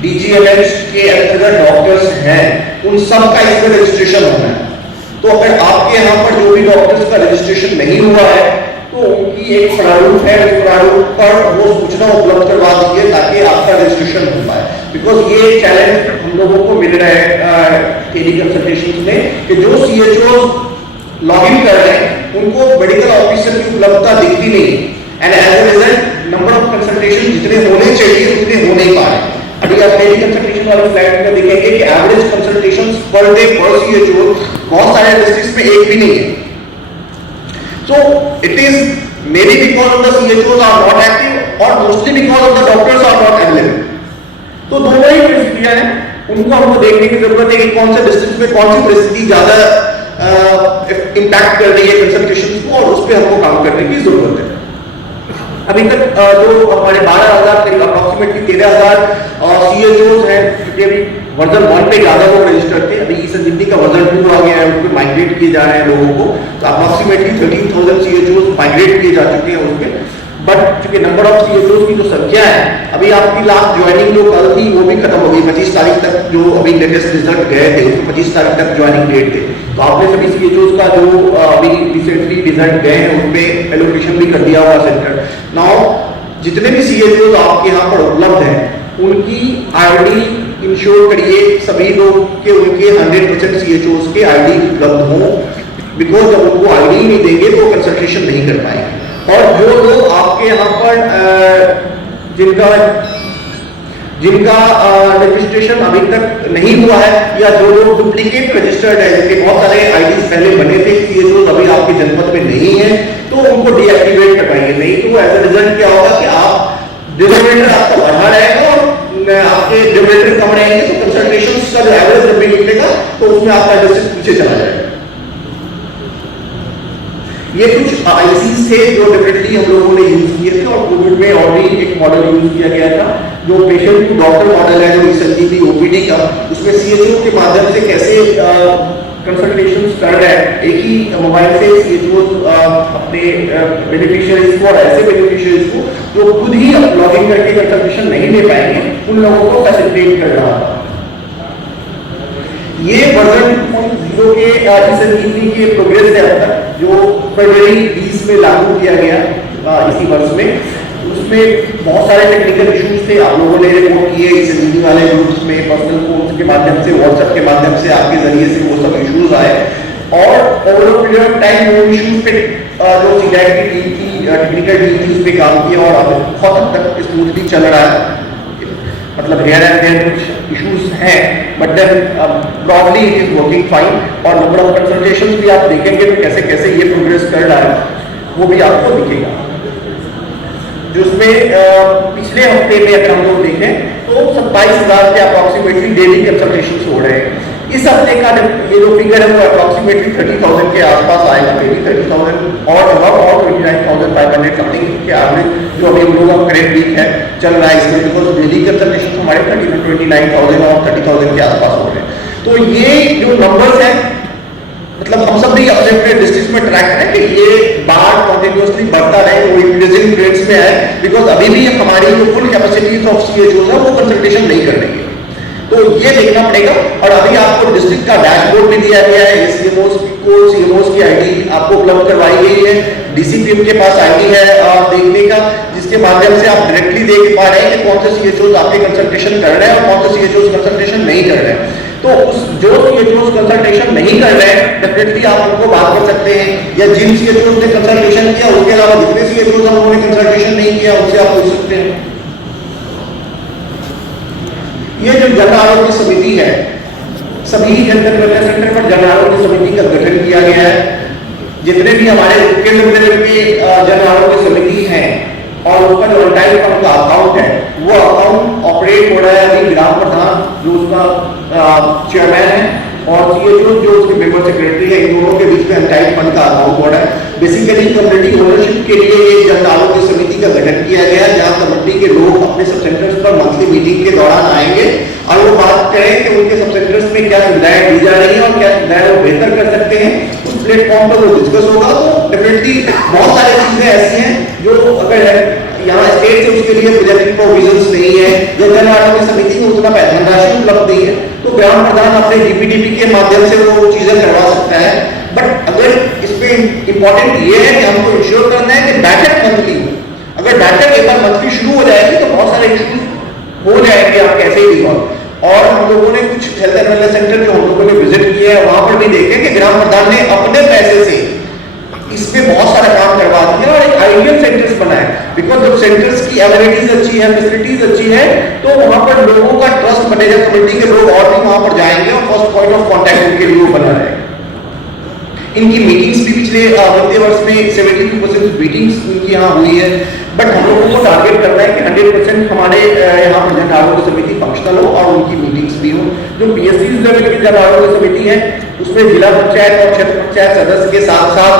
डीजीएमएस के अंतर्गत डॉक्टर्स हैं उन सब का इसमें रजिस्ट्रेशन होना है। तो अगर आपके यहाँ पर जो भी डॉक्टर्स का रजिस्ट्रेशन नहीं हुआ है तो उनकी एक प्रारूप है, उस प्रारूप पर वो सूचना उपलब्ध करवा दीजिए ताकि आपका रजिस्ट्रेशन हो पाए। बिकॉज ये चैलेंज हम लोगों को मिल रहा है टेली कंसल्टेशन में कि जो सीएचओ लॉग इन कर रहे हैं उनको मेडिकल ऑफिसर की उपलब्धता दिखती नहीं and as a result number of consultation जितने होने चाहिए उतने हो नहीं पा रहे। अभी आप टेली कंसल्टेशन वाले स्लाइड में देखेंगे कि एवरेज कंसल्टेशंस पर डे पर सीएचओ बहुत सारे डिस्ट्रिक्ट्स में एक भी नहीं है। So it is maybe because of the CHOs are not active or mostly because of the doctors are not available. तो दोनों ही परिस्थितियां हैं, उनको हमको देखने की जरूरत है कि कौन से डिस्ट्रिक्ट में कौन सी परिस्थिति ज्यादा इम्पैक्ट कर रही है कंसल्टेशंस को और उस पर हमको काम करने की जरूरत है। अभी तक जो हमारे 12,000 करीब अप्रोक्सीमेटली 13,000 सीएचओस हैं, क्योंकि अभी वर्जन 1 पे ज्यादा लोग रजिस्टर्ड थे, अभी ई-संजीवनी का वर्जन 2 आ गया है, उस पर माइग्रेट किए जा रहे हैं लोगों को, तो अप्रोक्सीमेटली 13,000 सीएचओस माइग्रेट किए जा चुके हैं उसमें। बट चूंकि नंबर ऑफ सीएचओस की जो संख्या है, अभी आपकी लास्ट ज्वाइनिंग जो कल थी वो भी खत्म हो गई, 25 तारीख तक जो अभी लेटेस्ट रिजल्ट गए थे उसमें 25 तारीख तक ज्वाइनिंग डेट थे। तो आपने सभी सीएचओस का जो अभी रिसेंटली रिजल्ट गए हैं उनमें एलोकेशन भी कर दिया हुआ सेंटर। नाउ जितने भी सीएचओस आपके यहाँ पर उपलब्ध हैं उनकी आईडी इंश्योर करिए सभी लोग के उनके 100% सीएचओस के आईडी उपलब्ध हो, बिकॉज जब उनको आईडी नहीं देंगे तो कंसल्टेशन नहीं कर पाएंगे। और जो लोग आपके यहाँ पर जिनका रजिस्ट्रेशन अभी तक नहीं हुआ है या जो लोग डुप्लीकेट रजिस्टर्ड है, जिनके बहुत सारे आईडीज पहले बने थे सीएचओ अभी आपके जनपद में नहीं है, तो उनको डीएक्टिवेट करवाइए। नहीं तो एज ए रिजल्ट क्या होगा कि आप डिनोमिनेटर आपका बढ़ा रहेगा और आपके डिनोमिनेटर कम रहेंगे, तो कंसल्टेशन का जो एवरेज जब भी निकलेगा तो उसमें आपका डिस्ट्रिक्ट पीछे चला जाएगा। ये कुछ आईसीज थे जो डेफिनेटली हम लोगों ने यूज किए थे और कोविड में ऑलरेडी एक मॉडल यूज किया गया था जो पेशेंट टू डॉक्टर मॉडल है, जो ई-संजीवनी ओपीडी का, उसमें सीएचओ के माध्यम से कैसे कंसल्टेशन कर रहे हैं, एक ही मोबाइल से सीएचओ अपने बेनिफिशियरीज को और ऐसे बेनिफिशियरीज को जो खुद ही लॉग इन करके कंसल्टेशन नहीं ले पाएंगे उन लोगों को फैसिलिटेट कर रहा था। ये वर्जन 2.0 के ई-संजीवनी के प्रोग्रेस है अब तक, जो फरवरी 20 में लागू किया गया इसी वर्ष में। उसमें बहुत सारे टेक्निकल इश्यूज थे, आप लोगों ने रिपोर्ट किए ई-संजीवनी वाले ग्रुप्स में, पर्सनल फोन के माध्यम से, व्हाट्सएप के माध्यम से, आपके जरिए से वो सब इश्यूज आए और over a period of time वो इश्यूज पे जो सीडैक की टीम थी, टेक्निकल टीम थी, उस पर काम किया और अब बहुत हद तक स्मूथली चल रहा है। मतलब हेयर एंड देयर कुछ इश्यूज हैं, but then broadly it is working fine. और नंबर ऑफ कंसल्टेशंस भी आप देखेंगे तो कैसे कैसे ये प्रोग्रेस कर रहा है वो भी आपको दिखेगा। जिसमें पिछले हफ्ते में अगर हम लोग देखें तो 27,000 के अप्रॉक्सीमेटली डेली कंसल्टेशंस हो रहे हैं। इस हफ्ते का ये जो फिगर है वो अप्रॉक्सीमेटली 30,000 के आसपास आएगा, मेबी 30,000 और अबव और 29,500 समथिंग के एवरेज जो अभी हम लोग का करेंट वीक है चल रहा है इसमें, बिकॉज डेली कंसल्टेशन हमारे 29,000 और 30,000 के आसपास हो रहे हैं। तो ये जो नंबर्स हैं, मतलब हम सब भी अपने अपने डिस्ट्रिक्ट में ट्रैक करें कि ये बार कंटिन्यूअसली बढ़ता रहे, वो इंक्रीजिंग रेट्स में है, बिकॉज अभी भी हमारी जो फुल कैपेसिटी ऑफ सीएचओ है वो कंसल्टेशन नहीं कर रही है, तो ये देखना पड़ेगा। और अभी आपको डिस्ट्रिक्ट का डैशबोर्ड भी दिया गया है, सीएमओस की आईडी आपको उपलब्ध करवाई गई है, डीसीपीएम के पास आईडी है देखने का, जिसके माध्यम से आप डायरेक्टली देख पा रहे हैं कि कौन से सीएचओ आपके कंसल्टेशन कर रहे हैं और कौन से सीएचओ कंसल्टेशन नहीं कर रहे हैं। तो उस जो सीएचओ कंसल्टेशन नहीं कर रहे हैं डेफिनेटली आप उनको बात कर सकते हैं, या जिन सीएचओ ने कंसल्टेशन किया उसके अलावा जितने सीएचओ उन्होंने कंसल्टेशन नहीं किया उनसे आप पूछ सकते हैं। ये जो जन आरोग्य समिति है, सभी जनता वेलफेयर सेंटर पर जन आरोग्य समिति का गठन किया गया है। जितने भी हमारे केंद्र लेवल के जन आरोग्य समिति हैं और उसका जो टाइम फंड का अकाउंट है वो अकाउंट ऑपरेट हो रहा है अभी ग्राम प्रधान जो उसका चेयरमैन है और सीएचओ जो उसके मेंबर सेक्रेटरी है, इन दोनों के बीच में अनटाइड फंड का अकाउंट हो रहा है। बेसिकली कम्युनिटी ओनरशिप के लिए एक जन आरोग्य समिति का गठन किया गया है, जहां कम्युनिटी के लोग अपने सब सेंटर्स पर मंथली मीटिंग के दौरान आएंगे और वो बात करें कि उनके सब सेंटर्स में क्या सुविधाएं दी जा रही है और क्या सुविधाएं वो बेहतर कर सकते सकते हैं, उस प्लेटफॉर्म पर वो डिस्कस होगा। तो डेफिनेटली बहुत सारी चीजें ऐसी हैं जो अगर यहाँ स्टेट से उसके लिए प्रोजेक्ट प्रोविजंस नहीं है या जन आरोग्य समिति में उतना धनराशि उपलब्ध नहीं है, तो ग्राम प्रधान अपने डीपीडीपी के माध्यम से वो चीजें करवा सकता है। बट अगर इसमें इंपॉर्टेंट ये है कि हमको इंश्योर करना है कि बैठक मंथली हो। अगर बैठक एक बार मंथली शुरू हो जाएगी तो बहुत सारे इश्यूज हो जाएंगे, आप कैसे ही रिजॉल्व। और हम लोगों ने कुछ हेल्थ एंड वेलनेस सेंटर जो हम लोगों ने विजिट किया है वहां पर भी देखे कि ग्राम प्रधान ने अपने पैसे से इसमें बहुत सारा काम करवा दिया और एक आइडियल सेंटर्स बनाए। बिकॉज जब सेंटर्स की एमिनिटीज अच्छी है, फैसिलिटीज अच्छी है, तो वहां पर लोगों का ट्रस्ट बनेगा, कमेटी के लोग और भी वहां पर जाएंगे और फर्स्ट पॉइंट ऑफ कॉन्टैक्ट उनके लिए बना रहेगा। इनकी मीटिंग्स भी पिछले वित्तीय वर्ष में 72% मीटिंग्स उनकी यहाँ हुई है। बट हम लोगों को टारगेट करना है कि 100% हमारे यहाँ पर जन आरोग्य समिति फंक्शनल हो और उनकी मीटिंग्स भी हो। जो पीएससी लेवल की जन आरोग्य समिति है उसमें जिला पंचायत और क्षेत्र पंचायत सदस्य के साथ साथ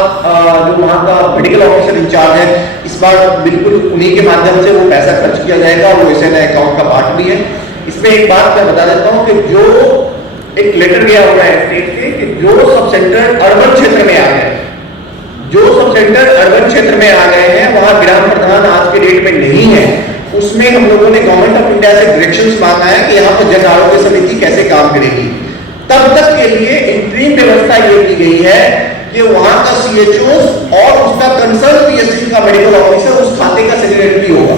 जो वहाँ का मेडिकल ऑफिसर इंचार्ज है, इस बार बिल्कुल उन्हीं के माध्यम से वो पैसा खर्च किया जाएगा। वो एसएनए अकाउंट का पार्ट भी है। इसमें एक बात मैं बता देता हूँ कि जो एक लेटर गया हुआ है स्टेट से कि जो सब सेंटर अर्बन क्षेत्र में आ गए, जो सब सेंटर अर्बन क्षेत्र में आ गए हैं वहां ग्राम प्रधान आज के डेट में नहीं है, उसमें हम लोगों ने गवर्नमेंट ऑफ इंडिया से डायरेक्शंस मांगा है कि यहाँ पर जन आरोग्य समिति कैसे काम करेगी। तब तक के लिए इंटरिम व्यवस्था ये की गई है कि वहां का सीएचओ और उसका कंसर्न पीएससी का मेडिकल ऑफिसर उस खाते का सेक्रेटरी होगा।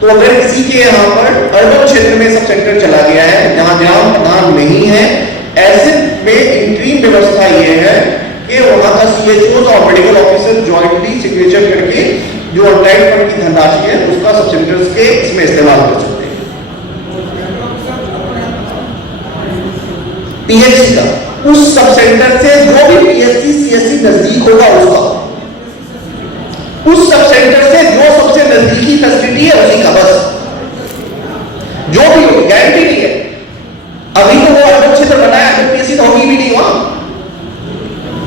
तो अगर किसी के यहाँ पर अर्बन क्षेत्र में सब सेंटर चला गया है जहां ग्राम प्रधान नहीं है, ऐसे में इंटरिम व्यवस्था ये है कि वहां का सीएचओ और मेडिकल ऑफिसर जॉइंटली सिग्नेचर करके जो अनटाइड फंड की धनराशि है उसका सब सेंटर्स के इसमें इस्तेमाल कर सकते हैं। पीएचसी का उस सब सेंटर से जो भी पीएचसी सीएचसी नजदीक होगा उसका, उस सब सेंटर से जो सबसे नजदीकी फैसिलिटी है उसी का, बस जो भी होगी, गारंटी नहीं है। अभी तो वो अर्बन क्षेत्र बनाया तो पीएससी तो होगी भी नहीं वहां।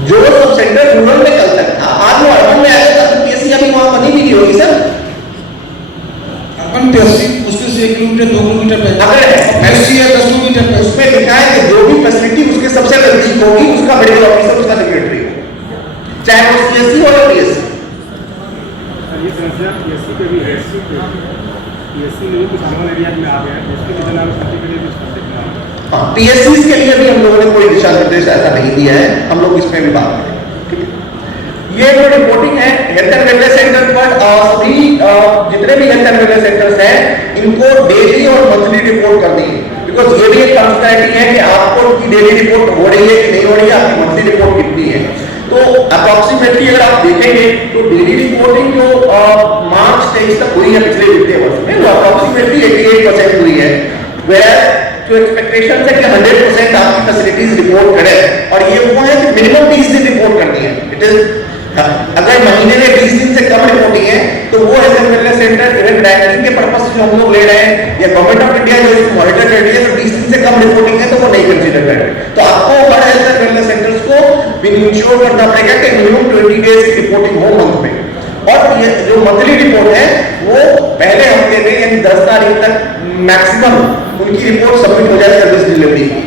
जो सब सेंटर रूरल में कल तक था, आज वो अर्बन में आएगा तो पीएससी अभी वहां बनी भी नहीं होगी सर। अर्बन पीएससी उसके से 1 किलोमीटर 2 किलोमीटर पे अगर पीएससी है 10 किलोमीटर पे, उसमें लिखा है कि जो भी फैसिलिटी उसके सबसे नजदीक होगी उसका मेडिकल ऑफिसर उसका सेक्रेटरी हो, चाहे वो सीएससी हो या पीएससी। पीएससी के भी है, पीएससी में कुछ अर्बन एरिया में आ गया है, उसके लिए जन आरोग्य के लिए कुछ कर सकते हैं। हाँ, पीएससी के लिए भी हम लोगों ने कोई दिशा निर्देश ऐसा नहीं दिया है, हम लोग इसमें भी बात करेंगे। ये जो रिपोर्टिंग है हेल्थ एंड वेलनेस सेंटर पर, सभी जितने भी हेल्थ एंड वेलनेस सेंटर्स हैं इनको डेली और मंथली रिपोर्ट करनी है। बिकॉज ये भी एक फंक्शनैलिटी है कि आपको उनकी डेली रिपोर्ट हो रही है कि नहीं हो रही है, आपकी मंथली रिपोर्ट कितनी है। तो अप्रॉक्सीमेटली अगर आप देखेंगे तो डेली रिपोर्टिंग जो मार्च 23 तक हुई है पिछले वित्तीय वर्ष में, वो अप्रॉक्सीमेटली 88% हुई है। वेयर जो एक्सपेक्टेशन है कि 100% आपकी फैसिलिटीज रिपोर्ट करें, और ये वो है कि मिनिमम 20 दिन रिपोर्ट करनी है। इट इज अगर महीने में 20 दिन से कम रिपोर्टिंग है तो वो health and wellness centre even ranking के पर्पस से जो हम लोग ले रहे हैं या गवर्नमेंट ऑफ इंडिया जो इसको मॉनिटर कर रही है, तो 20 दिन से कम रिपोर्टिंग है तो वो नहीं कंसीडर कर रहे। तो आपको हर हेल्थ एंड वेलनेस सेंटर्स को भी इंश्योर करना पड़ेगा कि मिनिमम 20 डेज की रिपोर्टिंग हो मंथ में। और ये जो मंथली रिपोर्ट है वो पहले हफ्ते में यानी 10 तारीख तक मैक्सिमम उनकी रिपोर्ट सबमिट हो जाए सर्विस डिलीवरी की।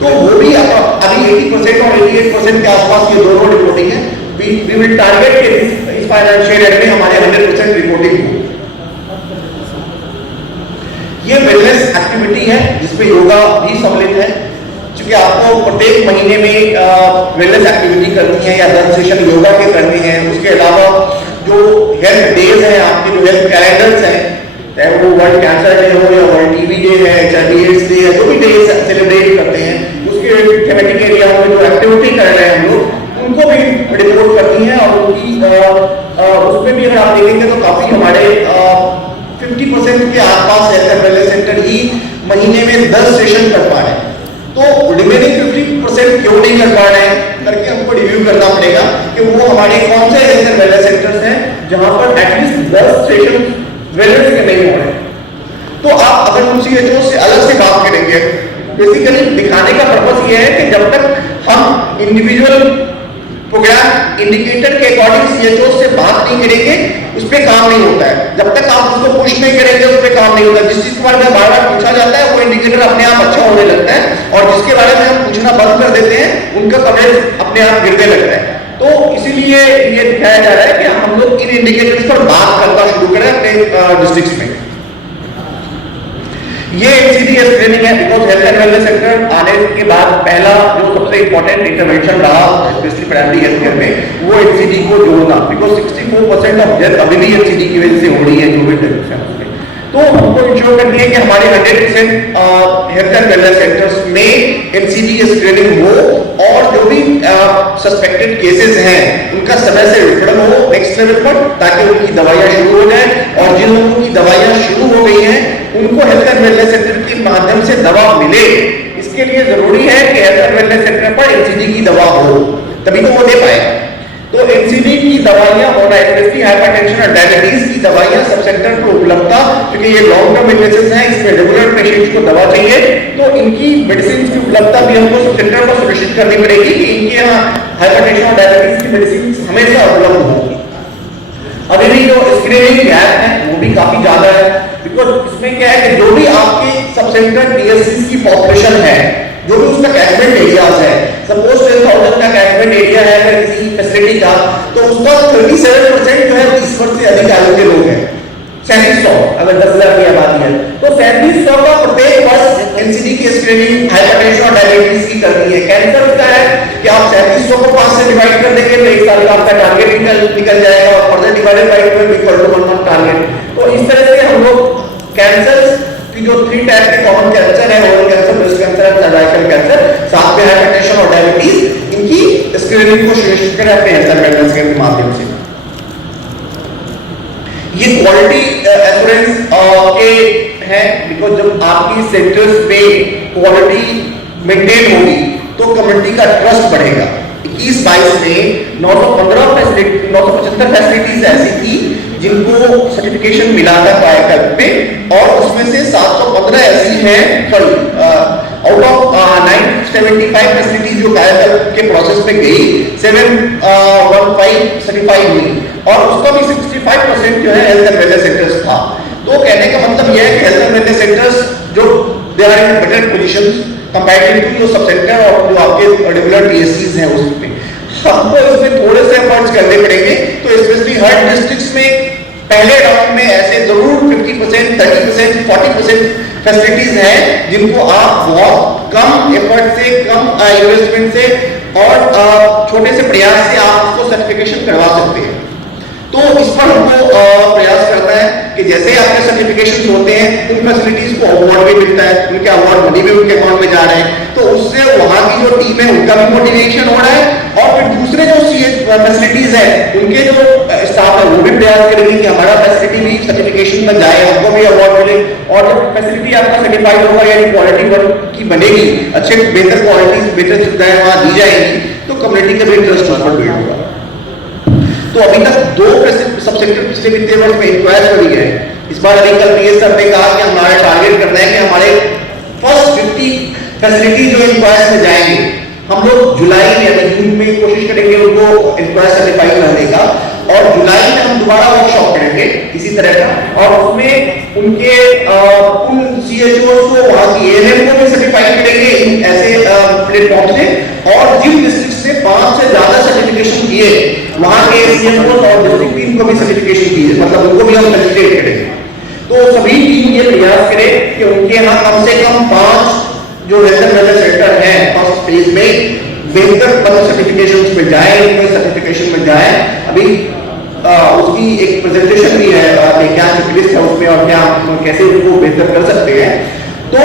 तो वो भी अभी 80% और 88% के आसपास ये दोनों रिपोर्टिंग है। We will target के इस फाइनेंशियल ईयर में हमारे 100% रिपोर्टिंग हो। ये वेलनेस एक्टिविटी है जिसमें योगा भी सम्मिलित है, क्योंकि आपको प्रत्येक महीने में वेलनेस एक्टिविटी करनी है या 10 सेशन योगा के करने हैं। उसके अलावा जो हेल्थ डेज हैं, आपके जो हेल्थ कैलेंडर्स हैं, चाहे वो वर्ल्ड कैंसर डे हो या वर्ल्ड टीबी डे है, HIV एड्स डे है, जो भी डे सेलिब्रेट करते हैं उसके थीमेटिक एरिया में जो एक्टिविटी कर रहे हैं हम लोग उनको भी रिपोर्ट करनी है। और उनकी उसमें भी अगर आप देखेंगे तो काफी हमारे 50% के आसपास हेल्थ एंड वेलनेस सेंटर ही महीने में 10 सेशन कर पा रहे हैं। तो रिमेनिंग 50% क्यों नहीं कर पा रहे हैं करके हमको रिव्यू करना पड़ेगा कि वो हमारे कौन से हेल्थ एंड वेलनेस सेंटर्स हैं जहां पर एटलीस्ट 10 सेशन वेलनेस के नहीं हो रहे। तो आप अगर उन सीएचओ से अलग से बात करेंगे, बेसिकली दिखाने का पर्पस ये है कि जब तक हम इंडिविजुअल प्रोग्राम इंडिकेटर के अकॉर्डिंग सीएचओ से बात नहीं करेंगे उस पर काम नहीं होता है। जब तक आप उसको पुश नहीं करेंगे उस पर काम नहीं होता। जिस चीज के बारे में बार बार पूछा जाता है वो इंडिकेटर अपने आप अच्छा होने लगता है, और जिसके बारे में हम पूछा खींचना बंद कर देते हैं, उनका कवरेज अपने आप गिरने लगता है। तो इसीलिए ये दिखाया जा रहा है कि हम लोग इन इंडिकेटर्स पर बात करना शुरू करें अपने डिस्ट्रिक्ट्स में। ये एनसीडी स्क्रीनिंग है, because health and wellness sector आने के बाद पहला जो सबसे इंपॉर्टेंट इंटरवेंशन रहा स्पेशली प्राइमरी हेल्थ केयर में, वो एनसीडी को जोड़ना, बिकॉज 64% ऑफ डेथ अभी भी एनसीडी की वजह से हो रही है कोविड इंफेक्शन में। तो हमको इंश्योर करनी है कि हमारे 100% हेल्थ एंड वेलनेस सेंटर्स में एनसीडी स्क्रीनिंग हो, और जो भी सस्पेक्टेड केसेस हैं उनका समय से रिफर हो नेक्स्ट लेवल पर, ताकि उनकी दवाइयां शुरू हो जाए, और जिन लोगों की दवाइयां शुरू हो गई हैं उनको हेल्थ एंड वेलनेस सेंटर के माध्यम से दवा मिले। इसके लिए जरूरी है कि हेल्थ एंड वेलनेस सेंटर पर एनसीडी की दवा हो, तभी तो वो दे पाएगा। तो एनसीडी की दवाइयां होना, स्पेशली हाइपरटेंशन और डायबिटीज की दवाइयां सब सेंटर पर उपलब्धता, क्योंकि ये लॉन्ग टर्म इलनेसेस हैं, इसमें रेगुलर पेशेंट्स को दवा चाहिए, तो इनकी मेडिसिन की उपलब्धता भी हमको सब सेंटर पर सुनिश्चित करनी पड़ेगी कि इनके यहाँ हाइपरटेंशन और डायबिटीज की मेडिसिन हमेशा उपलब्ध हो। अभी भी जो स्क्रीनिंग गैप है वो भी काफी ज्यादा है, बिकॉज इसमें क्या है कि जो भी आपके सब सेंटर पीएससी की पॉपुलेशन है, जो भी उसका कैचमेंट एरियाज है, सपोज 10,000 का कैचमेंट एरिया है अगर किसी फैसिलिटी का, तो उसका 37% जो है 20 वर्ष से अधिक आयु के लोग हैं। 3700 अगर 10,000 की आबादी है तो 3700 का प्रत्येक वर्ष एनसीडी की स्क्रीनिंग हाइपरटेंशन और डायबिटीज की करनी है। कैंसर का है कि आप 3700 को 5 से डिवाइड कर देंगे तो एक साल का आपका टारगेट निकल जाएगा, और further divided by 12 equal to 1 month target. तो इस तरह से हम लोग कैंसर की जो 3 टाइप के कॉमन कैंसर है, ओरल कैंसर, ब्रेस्ट कैंसर और सर्वाइकल कैंसर, साथ में हाइपरटेंशन और डायबिटीज, इनकी स्क्रीनिंग को सुनिश्चित करें अपने हेल्थ एंड वेलनेस के माध्यम से। ये क्वालिटी एश्योरेंस के है, बिकॉज जब आपकी सेंटर्स पे क्वालिटी मेंटेन होगी तो कम्युनिटी का ट्रस्ट बढ़ेगा। 21-22 में 975 फैसिलिटीज ऐसी थी जिनको सर्टिफिकेशन मिला था कायाकल्प पे, और उसमें से 715 ऐसी हैं, सॉरी आउट ऑफ 975 फैसिलिटीज जो कायाकल्प के प्रोसेस में गई, 715 सर्टिफाइड हुई, और उसका भी 65% जो है हेल्थ एंड वेलनेस सेंटर्स था। तो कहने का मतलब यह है कि हेल्थ एंड वेलनेस सेंटर्स जो they are in better positions comparatively जो सब सेंटर और जो आपके रेगुलर पीएससीज हैं उसमें हमको इसमें थोड़े से एफर्ट्स करने पड़ेंगे। तो स्पेशली हर डिस्ट्रिक्ट्स में पहले राउंड में ऐसे जरूर 50%, 30%, 40% फैसिलिटीज हैं जिनको आप बहुत कम एफर्ट से, कम इन्वेस्टमेंट से और छोटे से प्रयास से आप उसको सर्टिफिकेशन करवा सकते हैं। तो इस पर हमको प्रयास करना है कि जैसे आपके सर्टिफिकेशन होते हैं उन फैसिलिटीज को अवार्ड भी मिलता है, उनके अवार्ड मनी भी उनके अकाउंट में जा रहे हैं, तो उससे वहां की जो टीम है उनका भी मोटिवेशन हो रहा है, और फिर दूसरे जो फैसिलिटीज है उनके जो स्टाफ है वो भी प्रयास करेंगे कि हमारा फैसिलिटी भी सर्टिफिकेशन में जाए, हमको भी अवार्ड मिले, और जब फैसिलिटी आपका सर्टिफाइड होगा यानी क्वालिटी की बनेगी, अच्छे बेहतर क्वालिटी, बेहतर सुविधाएं वहां दी जाएंगी, तो कम्युनिटी का भी इंटरेस्ट वहां पर बिल्ड होगा। तो अभी तक 2 सब सेक्टर पिछले वित्तीय वर्ष में इंक्वायर्स हुई है। इस बार अभी कल पीएस सर ने कहा कि हमारा टारगेट करना है कि हमारे फर्स्ट 50 फैसिलिटी जो इंक्वायर्स में जाएंगे, हम लोग जुलाई या जून में कोशिश करेंगे उनको इंक्वायर्स सर्टिफाइड करने का, और जुलाई में हम दोबारा वर्कशॉप करेंगे इसी तरह का, और उसमें उनके कुल सीएचओ को वहां की एएनएम को भी सर्टिफाइड करेंगे ऐसे प्लेटफॉर्म से, और जिन डिस्ट्रिक्ट से 5 से ज्यादा सर्टिफिकेशन किए वहां के सीएमओ और डिस्ट्रिक्ट टीम को भी सर्टिफिकेशन किए, मतलब उनको भी हम फैसिलिटेट करेंगे। तो सभी टीम ये प्रयास करे कि उनके यहाँ कम से कम 5 जो हेल्थ एंड वेलनेस सेंटर है फर्स्ट फेज में बेहतर मतलब सर्टिफिकेशन में जाए, सर्टिफिकेशन में जाए। अभी उसकी एक प्रेजेंटेशन भी है कि क्या चेकलिस्ट है उसमें और क्या कैसे उनको बेहतर कर सकते हैं। तो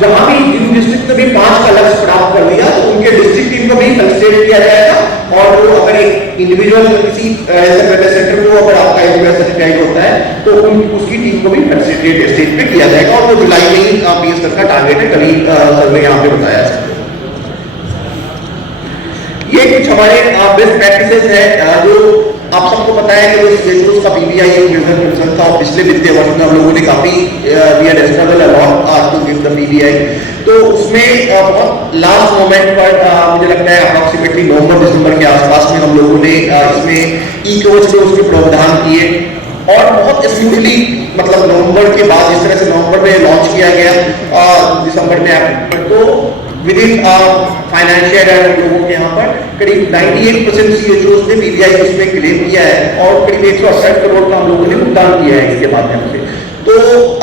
जहां भी जिन डिस्ट्रिक्ट में भी 5 का लक्ष्य प्राप्त कर लिया तो उनके डिस्ट्रिक्ट टीम को भी फैसिलिटेट किया जाएगा, और जो अगर एक इंडिविजुअल किसी हेल्थ एंड वेलनेस सेंटर को अगर आपका इंक्वायरी सर्टिफाइड होता है तो उसकी टीम को भी फैसिलिटेट स्टेज पे किया जाएगा, और वो जुलाई में ही पीएस सर का टारगेट है, कभी सर ने यहाँ पे बताया है। ये कुछ हमारे बेस्ट प्रैक्टिसेस है जो आप सबको पता है कि सीएचओ का पीबीआई एक यूजर कंसर्न था, और पिछले वित्तीय वर्ष में हम लोगों ने काफी we had struggle a lot to give the PBI. तो उसमें बहुत लास्ट मोमेंट पर मुझे लगता है अप्रॉक्सीमेटली नवंबर-दिसंबर के आसपास में हम लोगों ने इसमें ई कोच के उसके प्रावधान किए, और बहुत स्मूथली मतलब नवंबर के बाद जिस तरह से नवंबर में लॉन्च किया गया दिसंबर में, तो विद इन फाइनेंशियल एड लोगों के यहाँ पर करीब 98% CHOs ने PBI उसमें क्लेम किया है और करीब 168 करोड़ का हम लोगों ने भुगतान किया है इसके माध्यम से। तो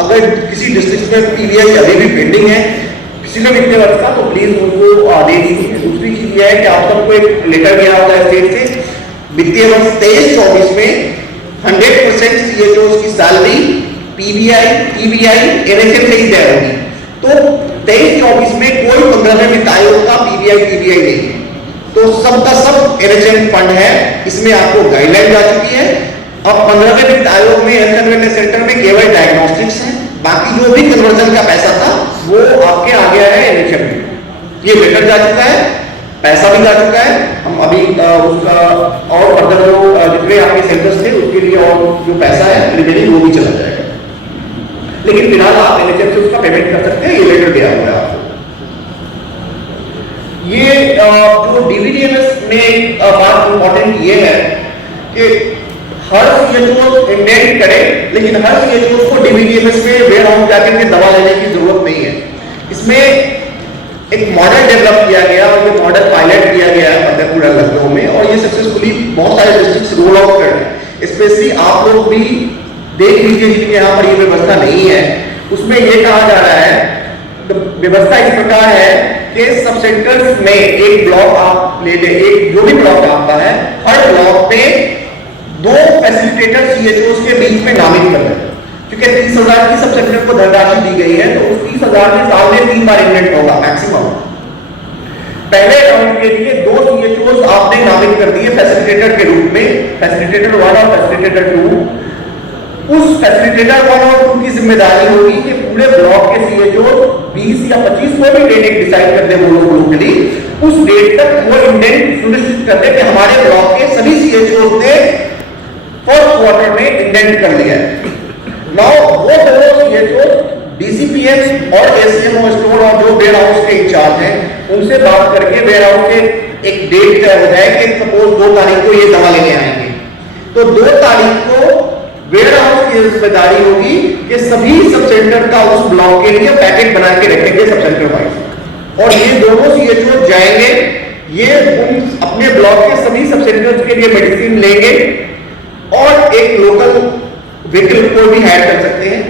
अगर किसी डिस्ट्रिक्ट में PBI अभी भी पेंडिंग है पिछले वित्तीय वर्ष का, तो प्लीज उनको दे दीजिए। दूसरी चीज यह है कि आप सबको एक लेटर गया होगा स्टेट से, वित्तीय वर्ष 23-24 में 100% CHOs की सैलरी PBI, EBI, NHM से ही तय होगी। तो 23-24 में कोई 15वें वित्त आयोग का PBI, EBI नहीं है, तो सबका सब NHM फंड है। इसमें आपको गाइडलाइन आ चुकी है। अब 15वें वित्त आयोग में हेल्थ एंड वेलनेस सेंटर में केवल डायग्नोस्टिक्स है, बाकी जो भी कन्वर्जन का पैसा था वो आपके आ गया है NHM में। ये लेटर जा चुका है, पैसा भी जा चुका है। हम अभी उसका और फर्दर जो जितने आपके सेंटर्स थे उसके लिए और जो पैसा है रिमेनिंग वो भी चला जाएगा, लेकिन फिलहाल आप NHM से उसका पेमेंट कर सकते हैं। ये लेटर दिया हुआ है आपको। ये जो DVDMS में एक बात इंपॉर्टेंट ये है कि हर CHO इंडेंट करे, लेकिन हर CHO को DVDMS में वेयर हाउस जाकर के दवा लेने की जरूरत नहीं है। इसमें एक मॉडल डेवलप किया गया और ये मॉडल पायलट किया गया है फतेहपुर लखनऊ में, और ये सक्सेसफुली बहुत सारे डिस्ट्रिक्ट रोल आउट कर रहे हैं। स्पेशली आप लोग भी देख लीजिए जिनके यहाँ पर ये व्यवस्था नहीं है, उसमें ये कहा जा रहा है, व्यवस्था इस प्रकार है कि सब सेंटर्स में एक ब्लॉक आप ले ले, एक जो भी ब्लॉक आपका है, हर ब्लॉक पे 2 फैसिलिटेटर CHOs के बीच में नामित कर रहे हैं। क्योंकि 30,000 की सब सेंटर को धनराशि दी गई है, तो उस 30,000 में साल में 3 बार इवेंट होगा मैक्सिमम। पहले राउंड के लिए 2 CHOs आपने नामित कर दिए फैसिलिटेटर के रूप में, फैसिलिटेटर 1 और फैसिलिटेटर 2। उस फैसिलिटेटर 1 और 2 की जिम्मेदारी होगी कि पूरे ब्लॉक के CHOs 20 या 25 को भी डेट डिसाइड कर दे वो लोग लोकली, उस डेट तक वो इंडेंट सुनिश्चित कर दे कि हमारे ब्लॉक के सभी CHOs ने फर्स्ट क्वार्टर में इंडेंट कर लिया है। नाउ वो दोनों CHOs DCPM और SCMO स्टोर और जो वेयर हाउस के इंचार्ज हैं उनसे बात करके वेयर हाउस के एक डेट तय हो जाए कि सपोज 2 तारीख को ये दवा लेने आएंगे, तो 2 तारीख को वेयर हाउस की जिम्मेदारी होगी कि सभी सब सेंटर का उस ब्लॉक के लिए पैकेट बना के रखेंगे सब सेंटर वाइज, और ये दोनों CHO जाएंगे, ये अपने ब्लॉक के सभी सब सेंटर्स के लिए मेडिसिन लेंगे और एक लोकल व्हीकल को भी हायर कर सकते हैं,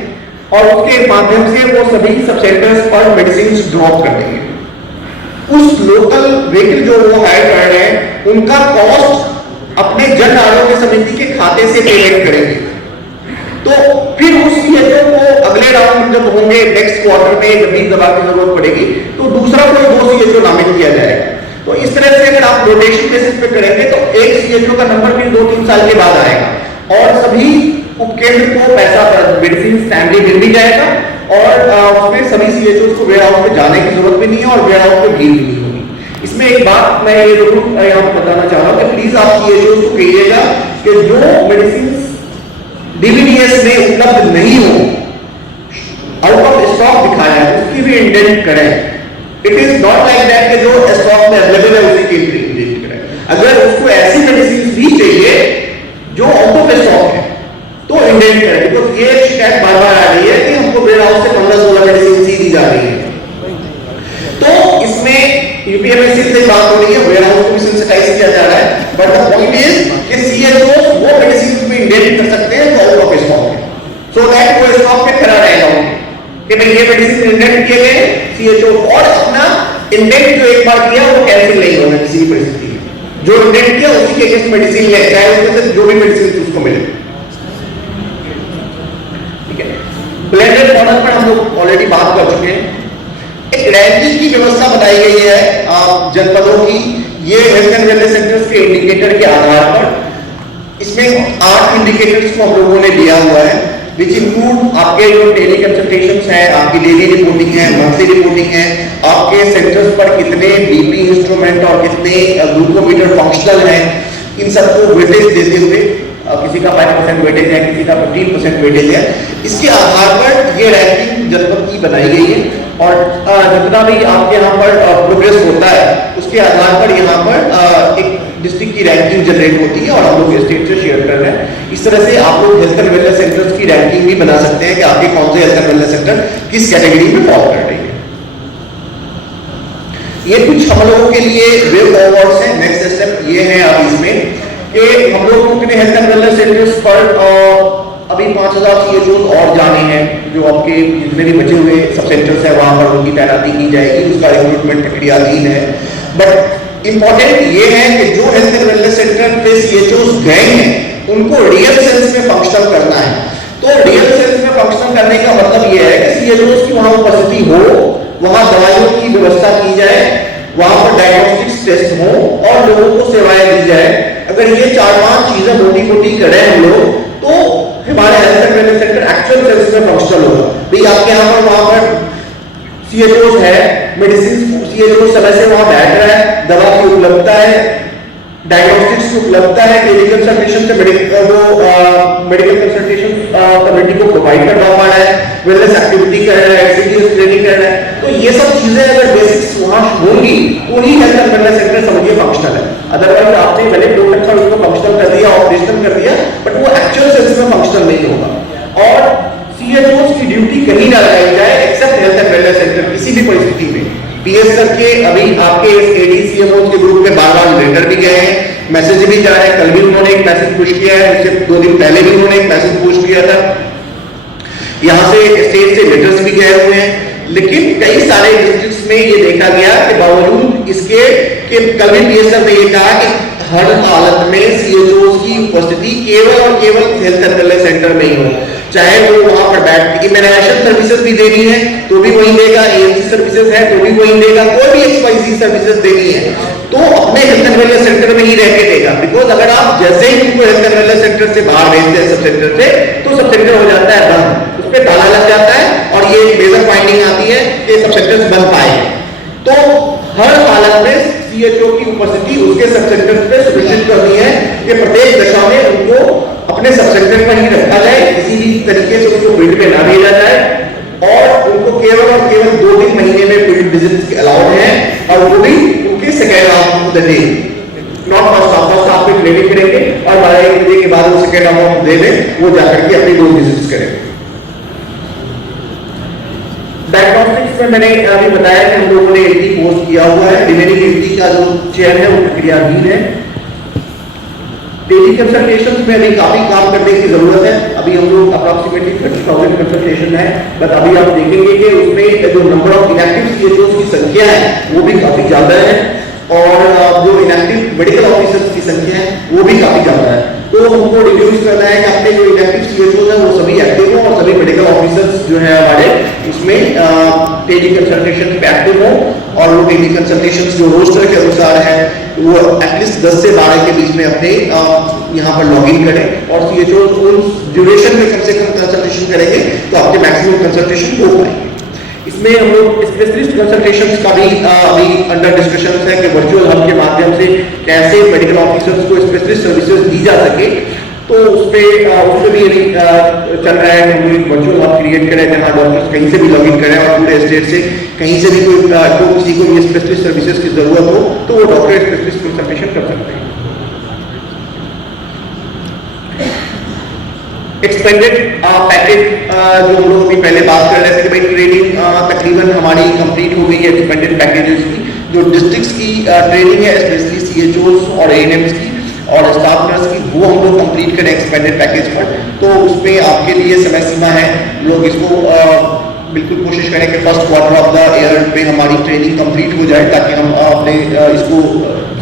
और उसके माध्यम से वो सभी सब सेंटर्स पर मेडिसिन ड्रॉप कर देंगे। उस लोकल व्हीकल जो वो हायर कर रहे हैं उनका कॉस्ट अपने जन आरोग्य समिति के खाते से पेमेंट करेंगे। तो फिर उस CHO को अगले राउंड जब होंगे नेक्स्ट क्वार्टर में जब भी दवा की जरूरत पड़ेगी तो दूसरा कोई 2 CHO नामित किया जाएगा। तो इस तरह से अगर आप रोटेशन बेसिस पे करेंगे तो एक CHO का नंबर फिर 2-3 साल के बाद आएगा और सभी उपकेंद्र को पैसा मेडिसिन टाइमली मिल भी जाएगा, और उसमें सभी CHOs को वेयर हाउस में जाने की जरूरत भी नहीं है और वेयर हाउस में भीड़ भी नहीं होगी। इसमें एक बात मैं ये जरूर यहाँ बताना चाह रहा हूँ कि प्लीज आप CHOs को कहिएगा कि जो मेडिसिन DVDS में उपलब्ध नहीं हो, आउट ऑफ स्टॉक दिखाया है, उसकी भी इंडेंट करें। It is not like that कि जो स्टॉक में अवेलेबल है उसी की इंडेंट करें। अगर उसको ऐसी मेडिसिन भी चाहिए जो आउट ऑफ स्टॉक है तो इंडेंट करें, बिकॉज ये शिकायत बार बार आ रही है कि हमको वेयर हाउस से 15-16 मेडिसिन दी जा रही है। तो इसमें UPMSC से बात हो रही है, वेयर हाउस को भी सेंसिटाइज किया जा रहा है, बट द पॉइंट इज कि CHOs वो मेडिसिन में इंडेंट कर सकते हैं जो आउट ऑफ स्टॉक है, सो दैट वो स्टॉक पे खड़ा रहेगा कि भाई ये मेडिसिन इंडेंट किए गए CHO, और अपना इंडेंट जो एक बार किया वो कैंसिल नहीं होगा किसी भी परिस्थिति में। जो इंडेंट किया उसी के अगेंस्ट मेडिसिन ले, चाहे उसमें से जो भी मेडिसिन उसको मिले। ठीक है, ब्लेंडेड मॉडल पर हम लोग ऑलरेडी बात कर चुके हैं। एक रैंकिंग की व्यवस्था बनाई गई है जनपदों की, ये हेल्थ एंड वेलनेस सेंटर्स के इंडिकेटर के आधार पर। इसमें 8 इंडिकेटर्स को हम लोगों ने लिया हुआ है, विच इंक्लूड आपके जो टेली कंसल्टेशंस है, आपकी डेली रिपोर्टिंग है, मंथली रिपोर्टिंग है, आपके सेंटर्स पर कितने BP इंस्ट्रूमेंट और कितने ग्लूकोमीटर फंक्शनल हैं, इन सबको वेटेज देते हुए किसी का 5% वेटेज है, किसी का 15% वेटेज है। इसके आधार पर ये रैंकिंग जनपद की बनाई गई है, और जितना भी आपके यहाँ पर प्रोग्रेस होता है उसके आधार पर यहाँ पर एक डिस्ट्रिक्ट की रैंकिंग जनरेट होती है और हम लोग स्टेट से शेयर कर रहे हैं। इस तरह से आप लोग हेल्थ एंड वेलनेस सेंटर्स की रैंकिंग भी बना सकते हैं कि आपके कौन से हेल्थ एंड वेलनेस सेंटर किस कैटेगरी में फॉल कर रही है। ये कुछ हम लोगों के लिए वे फॉरवर्ड्स हैं। नेक्स्ट स्टेप ये है अब इसमें कि हम लोग अपने हेल्थ एंड वेलनेस सेंटर्स पर अभी 5000 CHOs और जाने हैं, जो आपके जितने भी बचे हुए सब सेंटर्स हैं वहां पर उनकी तैनाती की जाएगी, उसका रिक्रूटमेंट प्रक्रियाधीन है। बट इंपॉर्टेंट ये है कि जो हेल्थ एंड वेलनेस सेंटर पे CHOs गए हैं उनको रियल सेंस में फंक्शनल करना है। तो रियल सेंस में फंक्शनल करने का मतलब ये है कि CHOs की वहां उपस्थिति हो, वहां दवाइयों की व्यवस्था की जाए, वहां पर डायग्नोस्टिक्स टेस्ट हो और लोगों को सेवाएं दी जाए। अगर ये 4-5 चीजें मोटी करें हम लोग तो हमारे health and wellness centre actual sense में फंक्शनल होगा। भाई आपके यहाँ पर वहां पर CHOs है, मेडिसिन CHOs समय से वहां बैठ रहा है, दवा की उपलब्धता है, डायग्नोस्टिक्स की उपलब्धता है, टेलीकंसल्टेशन से मेडिकल कंसल्टेशन कम्युनिटी को प्रोवाइड करवा पा रहा है, वेलनेस एक्टिविटी कर रहा है, एक्सपीरियंस ट्रेनिंग कर रहा है। तो ये सब चीजें अगर बेसिक्स वहां होंगी तो ही हेल्थ एंड वेलनेस सेंटर समझिए फंक्शनल है। अदरवाइज आपने भले 2 घंटा उसको फंक्शनल कर दिया, ऑपरेशनल कर दिया, बट वो एक्चुअल सेंस में फंक्शनल नहीं होगा। और CHOs की ड्यूटी कहीं ना लगाई जाए except health and wellness centre किसी भी परिस्थिति में। PS सर के अभी आपके इस ADCMOs के ग्रुप में बार-बार लेटर भी गए हैं, मैसेज भी जा रहे हैं। कल भी उन्होंने एक मैसेज पुश किया है, उससे 2 दिन पहले भी उन्होंने एक मैसेज पुश किया था। यहाँ से स्टेट से लेटर्स भी गए हुए हैं। लेकिन कई सारे डिस्ट्रिक्ट्स में ये देखा गया कि बावजूद इसके कि कल भी PS सर ने ये कहा कि हर हालत में CHOs की उपस्थिति केवल और केवल हेल्थ एंड वेलनेस सेंटर में ही हो, चाहे वो वहां पर बैठ के इम्यूनाइजेशन सर्विसेज भी देनी है तो भी वही देगा, AMC सर्विसेज है तो भी वही देगा, कोई भी XYZ सर्विसेज देनी है तो अपने हेल्थ एंड वेलनेस सेंटर में ही रह के देगा। बिकॉज अगर आप जैसे ही उनको हेल्थ एंड वेलनेस सेंटर से बाहर भेजते हैं सब सेंटर से, तो सब सेंटर हो जाता है बंद, उस पर ताला लग जाता है और ये मेजर फाइंडिंग आती है कि सब सेंटर्स बन पाए। तो हर हालत में CHO की उपस्थिति उसके सब सेंटर पे सुनिश्चित करनी है कि प्रत्येक दशा में उनको अपने सब सेंटर पर ही रखा जाए, किसी भी तरीके से उनको फील्ड में ना भेजा जाए और उनको केवल और केवल 2 महीने में फील्ड विजिट्स अलाउड है और वो भी उनके second half of the day, not first half में ट्रेनिंग करेंगे और 12-1 बजे के बाद वो सेकेंड हाफ ऑफ डे में वो जाकर के अपनी 2 विजिट्स करेंगे। डायग्नोस्टिक्स में मैंने अभी बताया कि हम लोगों ने 80 पोस्ट किया हुआ है, रिमेनिंग 80 का जो चयन है वो प्रक्रियाधीन है। टेली कंसल्टेशन में अभी काफी काम करने की जरूरत है। अभी हम लोग अप्रॉक्सीमेटली 30,000 कंसल्टेशन है, बट अभी आप देखेंगे कि उसमें जो नंबर ऑफ इनएक्टिव CHOs की संख्या है वो भी काफी ज्यादा है और जो इनएक्टिव मेडिकल ऑफिसर्स की संख्या है वो भी काफी ज्यादा है। तो हमको रिड्यूस करना है कि अपने जो इनएक्टिव CHOs है वो सभी एक्टिव हो और सभी मेडिकल ऑफिसर्स जो है हमारे उसमें टेली कंसल्टेशन पे एक्टिव हो और वो टेली कंसल्टेशन जो रोस्टर के अनुसार है वो एटलीस्ट 10 से 12 के बीच में अपने यहाँ पर लॉगिन करें और CHOs उस ड्यूरेशन में कम से कम कंसल्टेशन करेंगे तो आपके मैक्सिमम कंसल्टेशन हो पाएंगे। इसमें हम लोग स्पेशलिस्ट कंसल्टेशंस का भी अभी अंडर डिस्कशन है कि वर्चुअल हब के माध्यम से कैसे मेडिकल ऑफिसर्स को स्पेशलिस्ट सर्विसेज दी जा सके। तो उस पे भी चल रहा है कि हम लोग वर्चुअल हब क्रिएट करें जहां डॉक्टर्स कहीं से भी लॉगिन करें और पूरे स्टेट से कहीं से भी कोई तो किसी को ये स्पेशलिस्ट सर्विसेज की जरूरत हो तो वो डॉक्टर स्पेशलिस्ट कंसल्टेशन कर सकते हैं। एक्सपेंडेड पैकेज जो हम लोग अभी पहले बात कर रहे थे कि भाई ट्रेनिंग तकरीबन हमारी कंप्लीट हो गई है एक्सपेंडेड पैकेजेस की। जो डिस्ट्रिक्ट्स की ट्रेनिंग है स्पेशली CHOs और ANMs की और स्टाफ नर्स की वो हम लोग कंप्लीट करें एक्सपेंडेड पैकेज पर। तो उसमें आपके लिए समय सीमा है, लोग इसको बिल्कुल कोशिश करें कि first quarter of the year पे हमारी ट्रेनिंग कंप्लीट हो जाए ताकि हम अपने इसको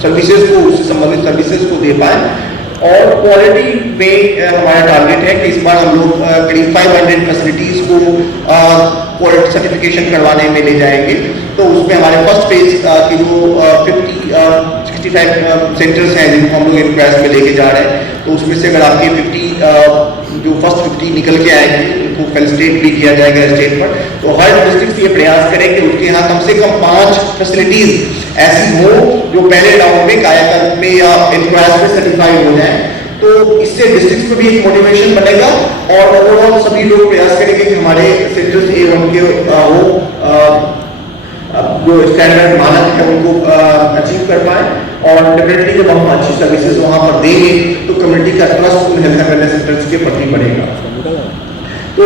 सर्विसेज को उससे संबंधित सर्विसेज को दे पाए। और क्वालिटी में हमारा टारगेट है कि इस बार हम लोग करीब 500 फैसिलिटीज को क्वालिटी सर्टिफिकेशन करवाने में ले जाएंगे। तो उसमें हमारे फर्स्ट फेज की जो 65 सेंटर्स हैं जिनको हम लोग इनक्वेस्ट में लेके जा रहे हैं तो उसमें से अगर आपके 50 जो फर्स्ट 50 निकल के आएंगे उनको फेलिसिटेट भी किया जाएगा स्टेट पर। तो हर डिस्ट्रिक्ट ये प्रयास करें कि उसके यहाँ कम से कम 5 फैसिलिटीज ऐसी हो जो पहले राउंड में कायाकल्प में या इनक्वेस्ट में सर्टिफाइड हो जाए। तो इससे डिस्ट्रिक्ट में भी एक मोटिवेशन बनेगा और ओवरऑल सभी लोग प्रयास करेंगे कि हमारे सेंटर्स A1 के हो जो स्टैंडर्ड मानक है उनको अचीव कर पाए और डेफिनेटली जब हम अच्छी सर्विसेज वहां पर देंगे तो कम्युनिटी का ट्रस्ट उन हेल्थ एंड वेलनेस सेंटर्स के प्रति बढ़ेगा। तो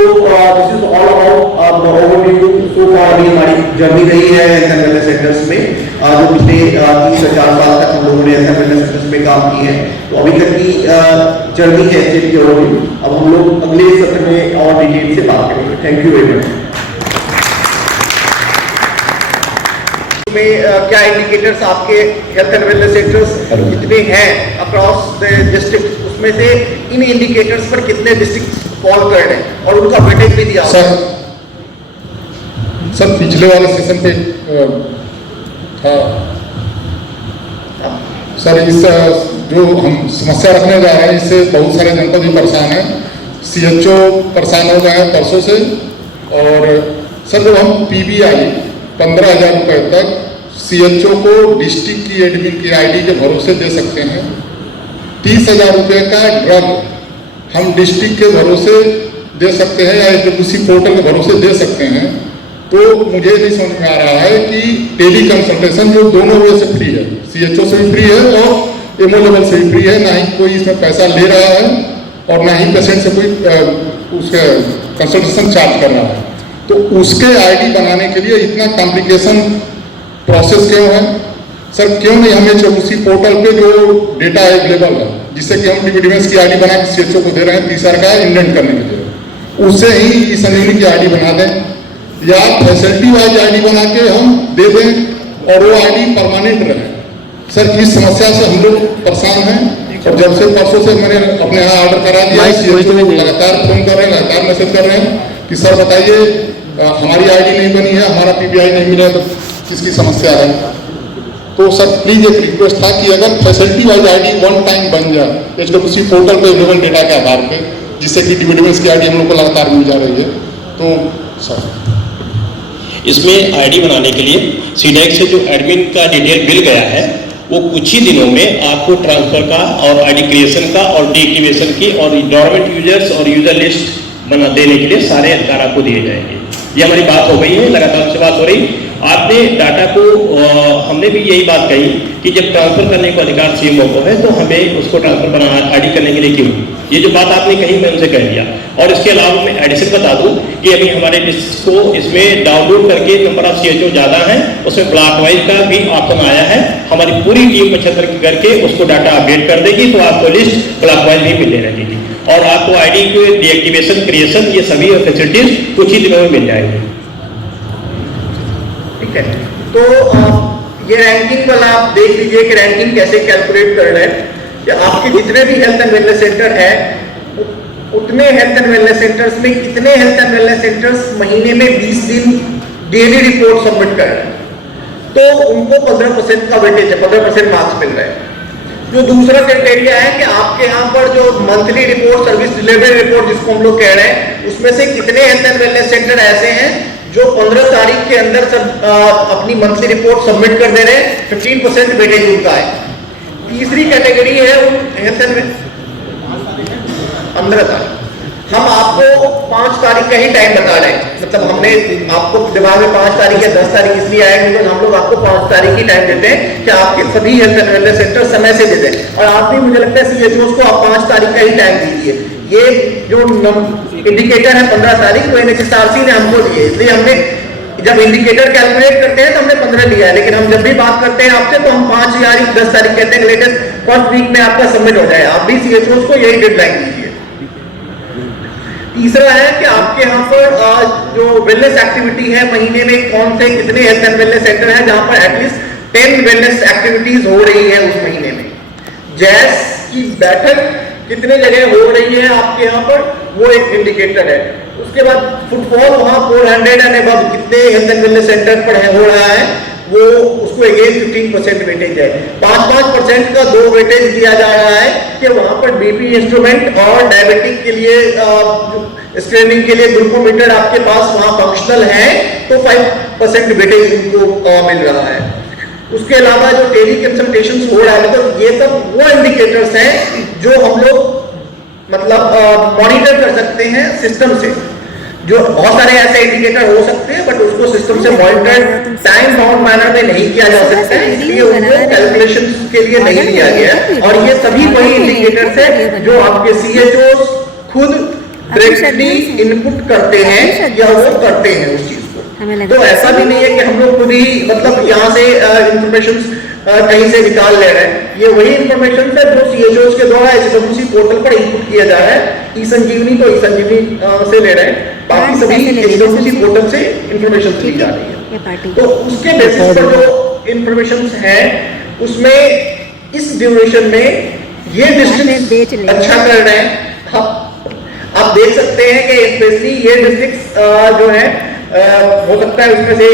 this is all about the overview so far. अभी हमारी जर्नी रही है हेल्थ एंड वेलनेस सेंटर्स में जो पिछले 3 से 4 साल तक हम लोगों ने हेल्थ एंड वेलनेस सेंटर्स में काम की है। तो अभी तक की जर्नी है स्टेट की ओवरव्यू। अब हम लोग अगले सत्र में और डिटेल से बात करेंगे। Thank you very much. में क्या इंडिकेटर्स आपके हेल्थ एंड वेलनेस सेंटर्स कितने हैं अक्रॉस द डिस्ट्रिक्ट, उसमें से इन इंडिकेटर्स पर कितने डिस्ट्रिक्ट फॉल कर रहे हैं और उनका वेटेज भी दिया सर पिछले वाले सेशन पे था सर। इस जो हम समस्या रखने जा रहे हैं इससे बहुत सारे जनपद भी परेशान हैं। CHO परेशान हो गए हैं परसों से। और सर जब हम PBI 15,000 रुपये तक CHO को डिस्ट्रिक्ट की एडमिन की ID के भरोसे दे सकते हैं, 30,000 रुपये का ड्रग हम डिस्ट्रिक्ट के भरोसे दे सकते हैं या उसी पोर्टल के भरोसे दे सकते हैं, तो मुझे नहीं समझ में आ रहा है कि टेली कंसल्टेशन जो दोनों वे से फ्री है, CHO से भी फ्री है और MO लेवल से भी फ्री है, ना ही कोई इसमें पैसा ले रहा है और ना ही पेशेंट से कोई उसका कंसल्टेशन चार्ज कर रहा है। तो उसके ID बनाने के लिए इतना कॉम्प्लिकेशन प्रोसेस क्यों है सर? क्यों नहीं हमें उसी पोर्टल पे जो डेटा अवेलेबल है जिससे कि हम डिविडेंस की ID बना के CHO को दे रहे हैं 30,000 का इंडेंट करने के लिए, उससे ही इस संजीवनी की ID बना दें या फैसिलिटी वाइज ID बना के हम दे दें और वो ID परमानेंट रहे। सर इस समस्या से हम लोग परेशान हैं और जब से परसों से मैंने अपने यहाँ ऑर्डर करा दिया, CHO को लगातार फोन कर रहे हैं, लगातार मैसेज कर रहे हैं कि सर बताइए हमारी ID नहीं बनी है, हमारा PBI नहीं मिला, तो किसकी समस्या है। तो सर प्लीज एक रिक्वेस्ट था कि अगर facility wise ID one time बन जाए HWC पोर्टल पे अवेलेबल डेटा के आधार पे, जिससे कि डिविडेंस की ID हम लोग को लगातार मिल जा रही है, तो सर इसमें ID बनाने के लिए CDAC से जो एडमिन का डिटेल मिल गया है वो कुछ ही दिनों में आपको ट्रांसफर का और ID क्रिएशन का और डीएक्टिवेशन की और गवर्नमेंट यूजर्स और यूजर लिस्ट बना देने के लिए सारे अधिकार आपको दिए जाएंगे। ये हमारी बात हो गई है, लगातार से बात हो रही। आपने डाटा को हमने भी यही बात कही कि जब ट्रांसफर करने को अधिकार CMO को है तो हमें उसको ट्रांसफर बनाना ID करने के लिए क्यों, ये जो बात आपने कही मैं उनसे कह दिया। और इसके अलावा मैं एडिशन बता दूं कि अभी हमारे डिस्ट्रिक्ट को इसमें डाउनलोड करके नंबर ऑफ CHO ज़्यादा है, उसमें ब्लॉक वाइज का भी ऑप्शन आया है। हमारी पूरी टीम 75 करके उसको डाटा अपडेट कर देगी तो आपको लिस्ट ब्लॉक वाइज भी मिलने लगेगी और आपको ID के डीएक्टिवेशन क्रिएशन ये सभी फैसिलिटीज कुछ ही दिनों में मिल जाएगी। ठीक है, तो ये रैंकिंग वाला आप देख लीजिए कि रैंकिंग कैसे कैलकुलेट कर रहे हैं कि आपके जितने भी हेल्थ एंड वेलनेस सेंटर है उतने हेल्थ एंड वेलनेस सेंटर्स में कितने हेल्थ एंड वेलनेस सेंटर्स महीने में 20 दिन डेली रिपोर्ट सबमिट कर रहे हैं, तो उनको 15% का वेटेज है, 15% मार्क्स मिल रहे हैं। जो दूसरा क्राइटेरिया है कि आपके यहाँ पर जो monthly report, service delivery report जिसको हम लोग कह रहे हैं, उसमें से कितने हेल्थ एंड वेलनेस सेंटर ऐसे हैं जो 15 तारीख के अंदर सब अपनी मंथली रिपोर्ट सबमिट कर दे रहे हैं, 15% वेटेज उनका है। तीसरी कैटेगरी है हेल्थ एंड 15 तारीख। हम आपको 5 तारीख का ही टाइम बता रहे हैं, मतलब हमने आपको दिमाग में 5 तारीख या 10 तारीख इसलिए आया क्योंकि हम लोग आपको 5 तारीख ही टाइम देते हैं कि आपके सभी हेल्थ एंड वेलनेस सेंटर समय से दे दें। और आप भी मुझे लगता है CHOs को आप 5 तारीख का ही टाइम दीजिए। ये जो इंडिकेटर है 15 तारीख वो NHSRC ने हमको दिए, इसलिए हमने जब इंडिकेटर कैलकुलेट करते हैं तो हमने 15 लिया है, लेकिन हम जब भी बात करते हैं आपसे तो हम 5 या 10 तारीख कहते हैं, लेटेस्ट फर्स्ट वीक में आपका सबमिट हो जाए। आप भी CHOs को यही डेडलाइन दीजिए। तीसरा है कि आपके यहाँ पर जो वेलनेस एक्टिविटी है महीने में कौन से कितने हेल्थ एंड वेलनेस सेंटर है जहां पर एटलीस्ट 10 वेलनेस एक्टिविटीज हो रही है उस महीने में। जैस की बैठक कितने जगह हो रही है आपके यहाँ पर, वो एक इंडिकेटर है। उसके बाद फुटफॉल वहां 400 एंड अबव कितने हेल्थ एंड वेलनेस सेंटर पर हो रहा है, वो उसको अगेन 15% वेटेज है। 5% का 2 वेटेज दिया जा रहा है कि वहां पर BP इंस्ट्रूमेंट और डायबिटिक के लिए स्क्रीनिंग के लिए ग्लूकोमीटर आपके पास वहां फंक्शनल है तो 5% वेटेज उनको मिल रहा है। उसके अलावा जो टेली कंसल्टेशन हो रहा है, तो ये सब वो इंडिकेटर्स हैं जो हम लोग मतलब मॉनिटर कर सकते हैं सिस्टम से। जो बहुत सारे ऐसे इंडिकेटर हो सकते हैं बट उसको सिस्टम से मॉनिटर टाइम बाउंड मैनर में नहीं किया जा सकता है, इसलिए उनको कैलकुलेशन के लिए नहीं लिया गया। और ये सभी वही इंडिकेटर्स है जो आपके CHOs खुद डायरेक्टली इनपुट करते हैं या वो करते हैं उस चीज को। हमें लगा तो ऐसा भी नहीं है कि हम लोग खुद ही मतलब यहाँ से इंफॉर्मेशन कहीं से निकाल ले रहे हैं। ये वही इंफॉर्मेशन है जो सीएचओ के द्वारा एचडब्ल्यूसी पोर्टल पर इनपुट किया जा रहा है। ई संजीवनी तो ई संजीवनी से ले रहे हैं, बाकी सभी एचडब्ल्यूसी पोर्टल से इंफॉर्मेशन ली जा रही है। ये पार्टी तो उसके बेसिस पर जो इंफॉर्मेशन है उसमें इस ड्यूरेशन में ये डिस्ट्रिक्ट अच्छा कर रहे हैं। आप देख सकते हैं कि स्पेशली ये डिस्ट्रिक्ट जो है हो सकता है उसमें से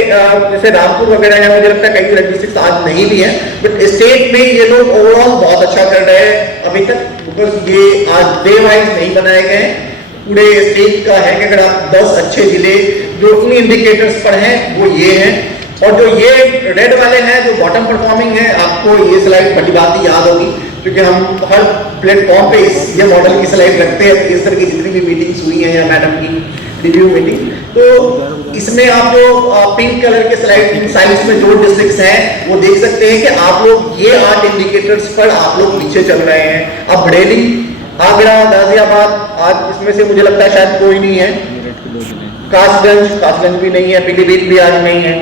जैसे रामपुर वगैरह है, मुझे लगता है कई डिस्ट्रिक्ट आज नहीं भी है, बट स्टेट में ये लोग ओवरऑल बहुत अच्छा कर रहे हैं अभी तक, बिकॉज ये आज डे वाइज नहीं बनाए गए हैं। पूरे स्टेट का है कि अगर आप 10 अच्छे जिले जो इन इंडिकेटर्स पर हैं वो ये हैं, और जो ये रेड वाले हैं जो बॉटम परफॉर्मिंग है, आपको ये स्लाइड भली बात याद होगी क्योंकि हम हर प्लेटफॉर्म पे ये मॉडल की स्लाइड रखते हैं। इस तरह की जितनी भी मीटिंग्स हुई हैं या मैडम की रिव्यू मीटिंग, तो इसमें आप जो पिंक कलर के स्लाइड साइड्स में जो डिस्ट्रिक्ट्स हैं वो देख सकते हैं कि आप लोग ये 8 इंडिकेटर्स पर आप लोग पीछे चल रहे हैं। अब बरेली, आगरा, गाजियाबाद, आज इसमें से मुझे लगता है शायद कोई नहीं है। कासगंज भी नहीं है, पीलीभीत भी आज नहीं है।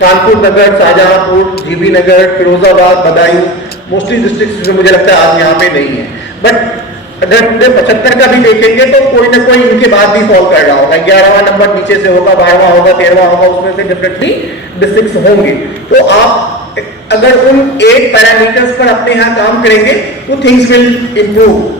कानपुर नगर, शाहजहांपुर, जीबी नगर, फिरोजाबाद, बदायूं, मोस्टली डिस्ट्रिक्ट जो मुझे लगता है आज यहाँ पे नहीं है। बट अगर पूरे 75 का भी देखेंगे तो कोई ना कोई इनके बाद भी फॉल कर रहा होगा। 11वां नंबर नीचे से होगा, 12वां होगा, 13वां होगा, उसमें से डेफिनेटली डिस्ट्रिक्ट होंगे। तो आप अगर उन 8 पैरामीटर्स पर अपने यहाँ काम करेंगे तो थिंग्स विल इंप्रूव।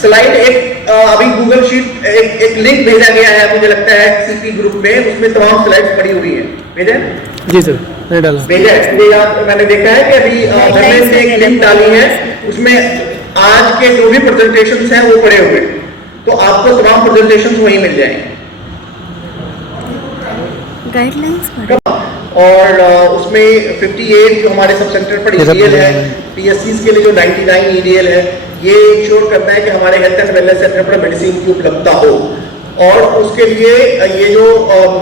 स्लाइड एक अभी गूगल शीट एक लिंक भेजा गया है, मुझे लगता है सीपी ग्रुप में, उसमें तमाम स्लाइड्स पड़ी हुई हैं। भेजा है? जी सर, नहीं डाला। भेजा है, मैंने देखा है कि अभी धर्मेंद्र ने एक लिंक डाली है, उसमें आज के जो भी प्रेजेंटेशंस हैं वो पड़े हुए, तो आपको तमाम प्रेजेंटेशंस वहीं मिल जाएंगे। गाइडलाइंस और उसमें 58 जो हमारे सब सेंटर पर ईडीएल है, पीएससीज के लिए जो 99 ईडीएल है, ये इंश्योर करता है कि हमारे हेल्थ एंड वेलनेस सेंटर पर मेडिसिन की उपलब्धता हो, और उसके लिए ये जो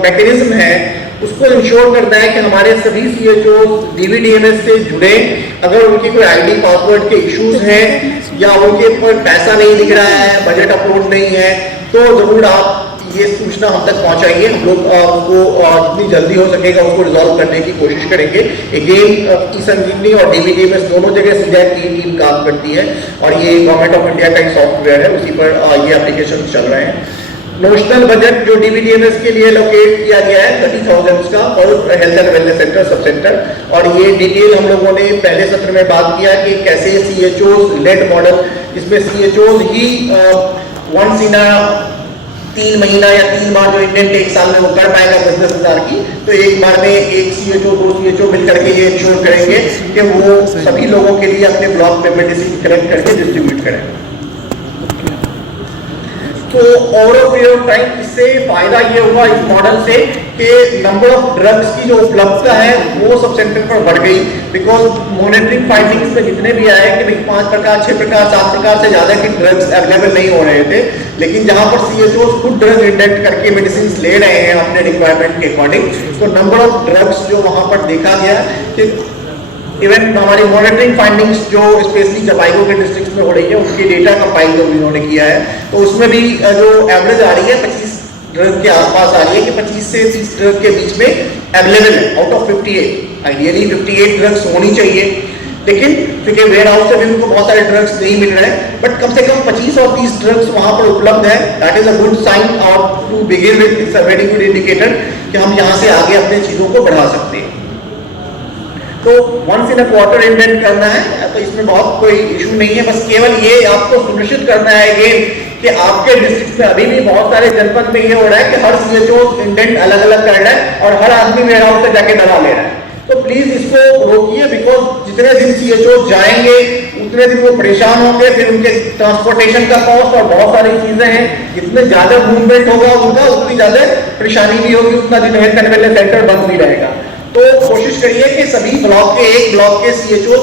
मैकेनिज्म है उसको इंश्योर करना है कि हमारे सभी सीएचओ डीबीडीएमएस से जुड़े। अगर उनकी कोई आईडी पासवर्ड के इश्यूज हैं या उनके ऊपर पैसा नहीं दिख रहा है, बजट अप्रूव नहीं है, तो जरूर आप ये सूचना हम तक पहुंचाइए। हम लोग उसको जितनी जल्दी हो सकेगा उसको रिजॉल्व करने की कोशिश करेंगे। अगेन ई संजीवनी और डीबीडीएमएस दोनों जगह सीजैक की टीम काम करती है, और ये गवर्नमेंट ऑफ इंडिया का एक सॉफ्टवेयर है, उसी पर ये एप्लीकेशन चल रहे हैं। नोशनल बजट जो डीबीडीएमएस के लिए लोकेट किया गया है 30,000 का और health and wellness centre sub centre, और ये डिटेल हम लोगों ने पहले सत्र में बात किया कि कैसे सीएचओ लेड मॉडल, जिसमें सीएचओ ही वंस इन 3 महीना या 3 बार जो इंडेंट एक साल में वो कर पाएगा 10,000 की, तो एक बार में एक सीएचओ 2 सीएचओ मिलकर के ये इंश्योर करेंगे कि वो सभी लोगों के लिए अपने ब्लॉक में मेडिसिन कलेक्ट करके डिस्ट्रीब्यूट करें। तो ओवर पीरियड ऑफ टाइम इससे फायदा ये हुआ इस मॉडल से कि नंबर ऑफ ड्रग्स की जो उपलब्धता है वो सब सेंटर पर बढ़ गई, बिकॉज मॉनिटरिंग फाइंडिंग्स में जितने भी आए कि भाई 5 प्रकार 6 प्रकार 7 प्रकार से ज्यादा की ड्रग्स अवेलेबल नहीं हो रहे थे, लेकिन जहां पर सीएचओ खुद ड्रग इंडेक्ट करके मेडिसिन ले रहे हैं अपने रिक्वायरमेंट के अकॉर्डिंग, तो नंबर ऑफ ड्रग्स जो वहां पर देखा गया कि इवन हमारी मॉनिटरिंग फाइंडिंग्स जो स्पेशली जपाइगो के डिस्ट्रिक्ट में हो रही है उसके डेटा कंपाइल जो इन्होंने किया है, तो उसमें भी जो एवरेज आ रही है 25 ड्रग के आसपास आ रही है कि 25 से 30 ड्रग के बीच में अवेलेबल है आउट ऑफ 58। आइडियली 58 ड्रग्स होनी चाहिए, लेकिन क्योंकि वेयर हाउस से भी उनको बहुत सारे ड्रग्स नहीं मिल रहे हैं, बट कम से कम 25 और 30 ड्रग्स वहां पर उपलब्ध है। That is a good sign, और to begin with it's a very good indicator कि हम यहाँ से आगे अपने चीजों को बढ़ा सकते हैं। तो once in a quarter indent करना है, तो इसमें बहुत कोई इशू नहीं है, बस केवल ये आपको सुनिश्चित करना है अगेन कि आपके डिस्ट्रिक्ट में अभी भी बहुत सारे जनपद में ये हो रहा है कि हर सीएचओ इंडेंट अलग अलग कर रहा है और हर आदमी वेयर हाउस से जाके दवा ले रहा है। तो प्लीज इसको रोकिए, बिकॉज जितने दिन सीएचओ जाएंगे उतने दिन वो परेशान होंगे, फिर उनके ट्रांसपोर्टेशन का कॉस्ट और बहुत सारी चीजें हैं, जितने ज्यादा मूवमेंट होगा उनका उतनी ज्यादा परेशानी भी होगी, उतना दिन हेल्थ एंड वेलनेस सेंटर बंद भी रहेगा। तो कोशिश करिए कि सभी ब्लॉक के एक ब्लॉक के सीएचओ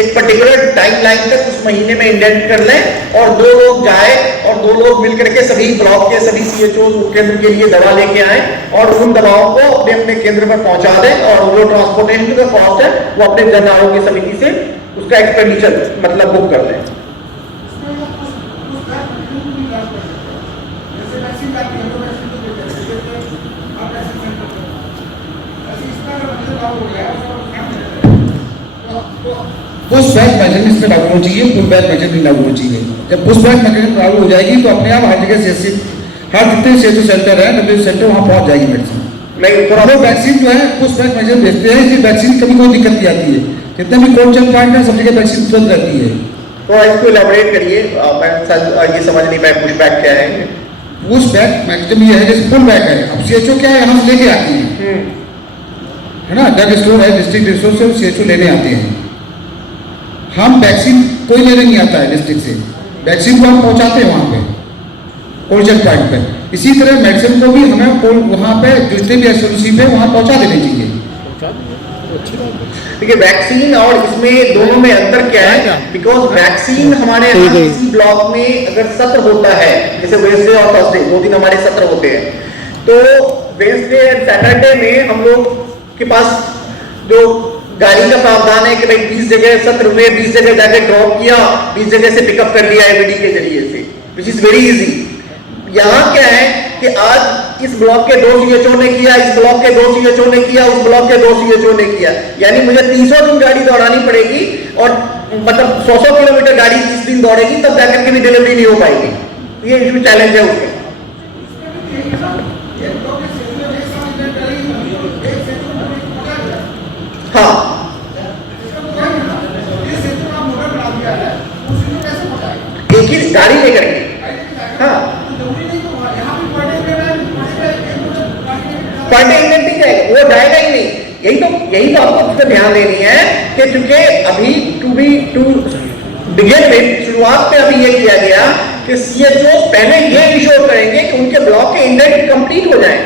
एक पर्टिकुलर टाइमलाइन तक उस महीने में इंडेंट कर लें और 2 लोग जाए और 2 लोग मिलकर के सभी ब्लॉक के सभी सीएचओ केंद्र के लिए दवा लेके आए और उन दवाओं को अपने अपने केंद्र पर पहुंचा दें, और जो ट्रांसपोर्टेशन का कॉस्ट है वो अपने जन आरोग्य समिति से उसका एक्सपेंडिचर मतलब बुक कर लें। पुश बैक मैकेनिज्म इसमें लागू होना चाहिए, पुल बैक मैकेनिज्म लागू होना चाहिए। जब पुश बैक मैकेनिज्म लागू हो जाएगी तो अपने आप हर जगह से हर जितने सेटो सेंटर है डब्ल्यू सेंटर वहाँ पहुँच जाएगी मेडिसिन। नहीं हम लोग वैक्सीन जो है पुश बैक मैकेनिज्म भेजते हैं, इसलिए वैक्सीन कभी कोई दिक्कत नहीं आती है। कितने भी कोल्ड चेन पॉइंट है सब जगह वैक्सीन तुरंत रहती है। तो इसको इलेबोरेट करिए, मैं ये समझ नहीं पाया पुश बैक क्या है। पुश बैक मैकेनिज्म ये है जैसे पुल बैक है, अब सीएचओ क्या है यहाँ से लेके आती है ना, ड्रग स्टोर है डिस्ट्रिक्ट स्टोर से सीएचओ लेने आते हैं। हम वैक्सीन कोई लेने नहीं आता है डिस्ट्रिक्ट से, वैक्सीन को हम पहुंचाते हैं वहाँ पे कोल्ड चेन पॉइंट पे। इसी तरह मेडिसिन को भी हमें वहाँ पे जितने भी एसओसी पे वहाँ पहुँचा देनी चाहिए। देखिए वैक्सीन और इसमें दोनों में अंतर क्या है, बिकॉज वैक्सीन हमारे यहाँ किसी ब्लॉक में अगर सत्र होता है, जैसे वेडनेसडे और थर्सडे 2 दिन हमारे सत्र होते हैं, तो वेडनेसडे और सैटरडे में हम लोग के पास जो गाड़ी का प्रावधान है कि भाई 20 जगह सत्र हुए, 20 जगह जाके ड्रॉप किया, 20 जगह से पिकअप कर दिया एबीडी के जरिए से, विच इज वेरी इजी। यहाँ क्या है कि आज इस ब्लॉक के 2 सीएचओ ने किया, इस ब्लॉक के 2 सीएचओ ने किया, उस ब्लॉक के 2 सीएचओ ने किया, यानी मुझे 300 दिन गाड़ी दौड़ानी पड़ेगी और मतलब 100 किलोमीटर गाड़ी 30 दिन दौड़ेगी तब जाकर के भी डिलीवरी नहीं हो पाएगी। ये इशू चैलेंज है उसमें। हाँ एक ही गाड़ी लेकर के, हाँ पॉइंट इंडेंट नहीं जाएगा, वो जाएगा ही नहीं। यही तो आपको उसमें ध्यान देनी है कि चूंकि अभी टू बिगिन विद शुरुआत में अभी ये किया गया कि सीएचओ पहले ये इंश्योर करेंगे कि उनके ब्लॉक के इंडेंट कंप्लीट हो जाए।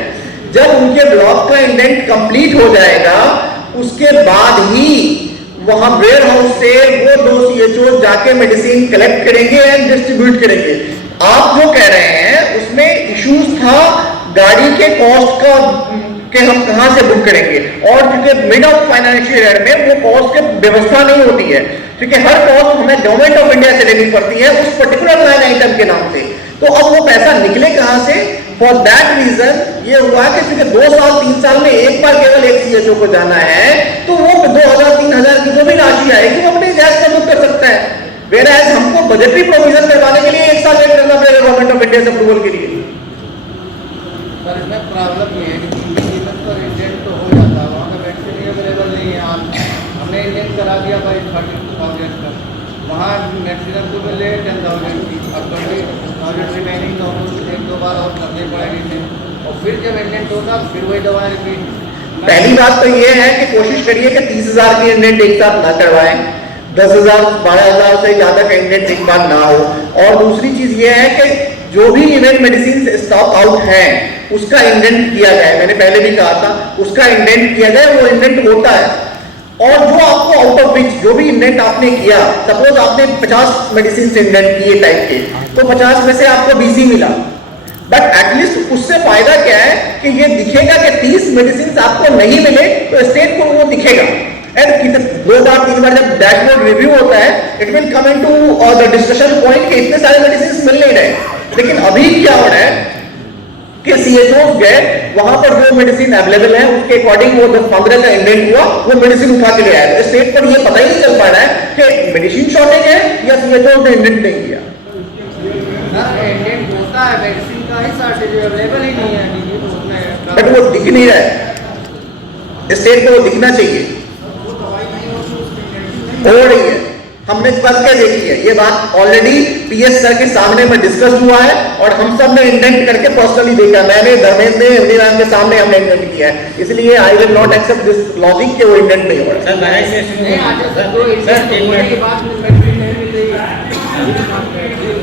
जब उनके ब्लॉक का इंडेंट कंप्लीट हो जाएगा उसके बाद ही वहां वेयर हाउस से वो 2 सीएचओ जाके मेडिसिन कलेक्ट करेंगे एंड डिस्ट्रीब्यूट करेंगे। आप जो कह रहे हैं उसमें इश्यूज था गाड़ी के कॉस्ट का कि हम कहां से बुक करेंगे, और क्योंकि मिड ऑफ फाइनेंशियल ईयर में वो कॉस्ट की व्यवस्था नहीं होती है, क्योंकि हर कॉस्ट हमें गवर्नमेंट ऑफ इंडिया से लेनी पड़ती है उस पर्टिकुलर लाइन आइटम के नाम से। तो अब वो पैसा निकले कहां से? फॉर दैट रीजन ये हुआ कि क्योंकि 2 साल 3 साल में एक बार केवल एक सीएचओ को जाना है तो वो 2000-3000 की जो भी राशि आएगी वो अपने गैस का बुक कर सकता है। वेयर हमको बजटरी प्रोविजन करवाने के लिए 1 साल वेट करना पड़ेगा गवर्नमेंट ऑफ इंडिया से अप्रूवल के लिए। सर इसमें प्रॉब्लम ये है कि तो इंडेंट तो हो जाता है, वहाँ का वैक्सीन ही अवेलेबल नहीं है। हमने इंडेंट करा दिया भाई 32,000 का, वहाँ मैक्सिमम को मिले 10,000 की, और 20,000 रिमेनिंग तो हम 1-2 बार और करने पड़ेगी थे, और फिर जब इंडेंट होगा फिर वही दवा रिपीट। पहली बात तो ये है कि कोशिश करिए कि 30,000 की इंडेंट एक साथ ना करवाएं, 10,000 12,000 से ज्यादा का इंडेंट एक बार ना हो। और दूसरी चीज ये है कि जो भी इवेंट मेडिसिन स्टॉक आउट है उसका इंडेंट किया जाए। मैंने पहले भी कहा था उसका इंडेंट किया जाए, वो इंडेंट होता है। और जो आपको आउट ऑफ विच जो भी इंडेंट आपने किया, सपोज आपने 50 मेडिसिन इंडेंट किए टाइप के, तो 50 में से आपको 20 मिला, बट एटलीस्ट उससे फायदा क्या है कि ये दिखेगा कि 30 मेडिसिन आपको नहीं मिले तो स्टेट को वो दिखेगा। एंड 2 बार 3 बार जब डैशबोर्ड रिव्यू होता है it will come into the discussion point कि इतने सारे मेडिसिन मिल नहीं रहे। लेकिन अभी क्या हो रहा है कि सीएचओ गए वहां पर जो मेडिसिन अवेलेबल है उसके अकॉर्डिंग वो 10-15 का इंडेंट हुआ, वो मेडिसिन उठा के ले आया। तो स्टेट पर ये पता ही नहीं चल पा रहा है कि मेडिसिन शॉर्टेज है या सीएचओ ने इंडेंट नहीं किया। इंडेंट होता है, वैक्सीन का ही शॉर्टेज अवेलेबल ही नहीं है, बट वो दिख नहीं रहा है, स्टेट को वो दिखना चाहिए। हो रही है, हमने कर के देखी है ये बात, ऑलरेडी पीएस सर के सामने में डिस्कस हुआ है और हम सब ने इंडेंट करके पर्सनली देखा। मैंने धर्मेंद्र ने के सामने हमने इंडेंट किया है, इसलिए I will not accept this logic के वो इंडेंट नहीं हो रहा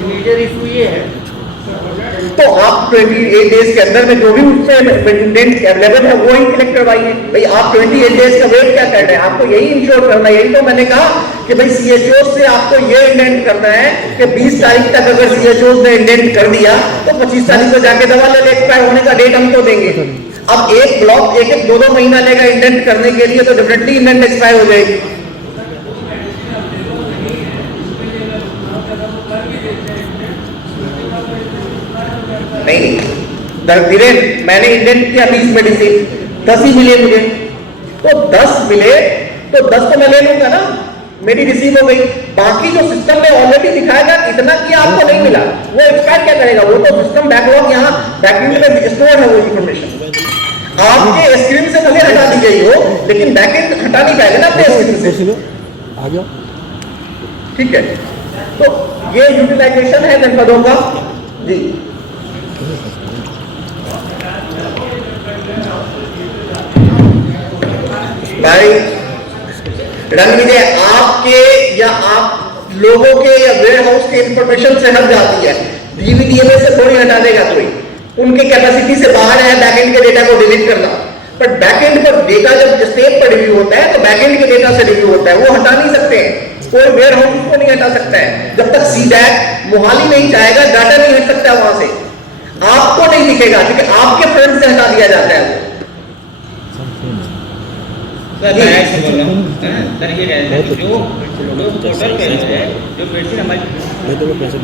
मेजर इशू ये है। तो आप 28 डेज के अंदर में जो भी उसमें इंडेंट अवेलेबल है वो ही कलेक्ट करवाइए। भाई आप 28 डेज का वेट क्या कर रहे हैं? आपको यही इंश्योर करना है। यही तो मैंने कहा कि भाई सीएचओ से आपको ये इंडेंट करना है कि 20 तारीख तक अगर सीएचओ ने इंडेंट कर दिया तो 25 तारीख को जाके दवा ले, एक्सपायर होने का डेट हम तो देंगे। अब एक ब्लॉक 1-2 महीना लेगा इंडेंट करने के लिए तो डेफिनेटली इंडेंट एक्सपायर हो जाएगी। नहीं धीरे मैंने इंडेंट किया 20 मेडिसिन, 10 ही मिले मुझे, तो 10 मिले तो 10 तो मैं ले लूंगा ना, मेरी रिसीव हो गई। बाकी जो सिस्टम में ऑलरेडी दिखाएगा इतना कि आपको नहीं मिला, वो एक्सपेक्ट क्या करेगा, वो तो सिस्टम बैकलॉग यहाँ बैकएंड में स्टोर है वो इंफॉर्मेशन। आपके स्क्रीन से भले हटा दी गई हो, लेकिन बैकएंड हटा नहीं पाएगा ना अपने स्क्रीन से। ठीक है, तो ये यूटिलाइजेशन है जनपदों का जी। भाई रणविजय, आपके या आप लोगों के या वेयर हाउस के इंफॉर्मेशन से हट जाती है, डीवीडीएमए से थोड़ी हटा देगा कोई, उनके कैपेसिटी से बाहर है बैकएंड के डेटा को डिलीट करना। पर बैकएंड पर डेटा जब स्टेट पर रिव्यू होता है तो बैकएंड के डेटा से रिव्यू होता है, वो हटा नहीं सकते हैं, कोई वेयर हाउस को नहीं हटा सकता है। जब तक सीडैक मोहाली नहीं चाहेगा डाटा नहीं हट सकता वहां से, आपको नहीं दिखेगा क्योंकि आपके फ्रंट से हटा दिया जाता है वो। सर ये कहते हैं जो पोर्टल पे है, जो मेडिसिन हमारी पैसे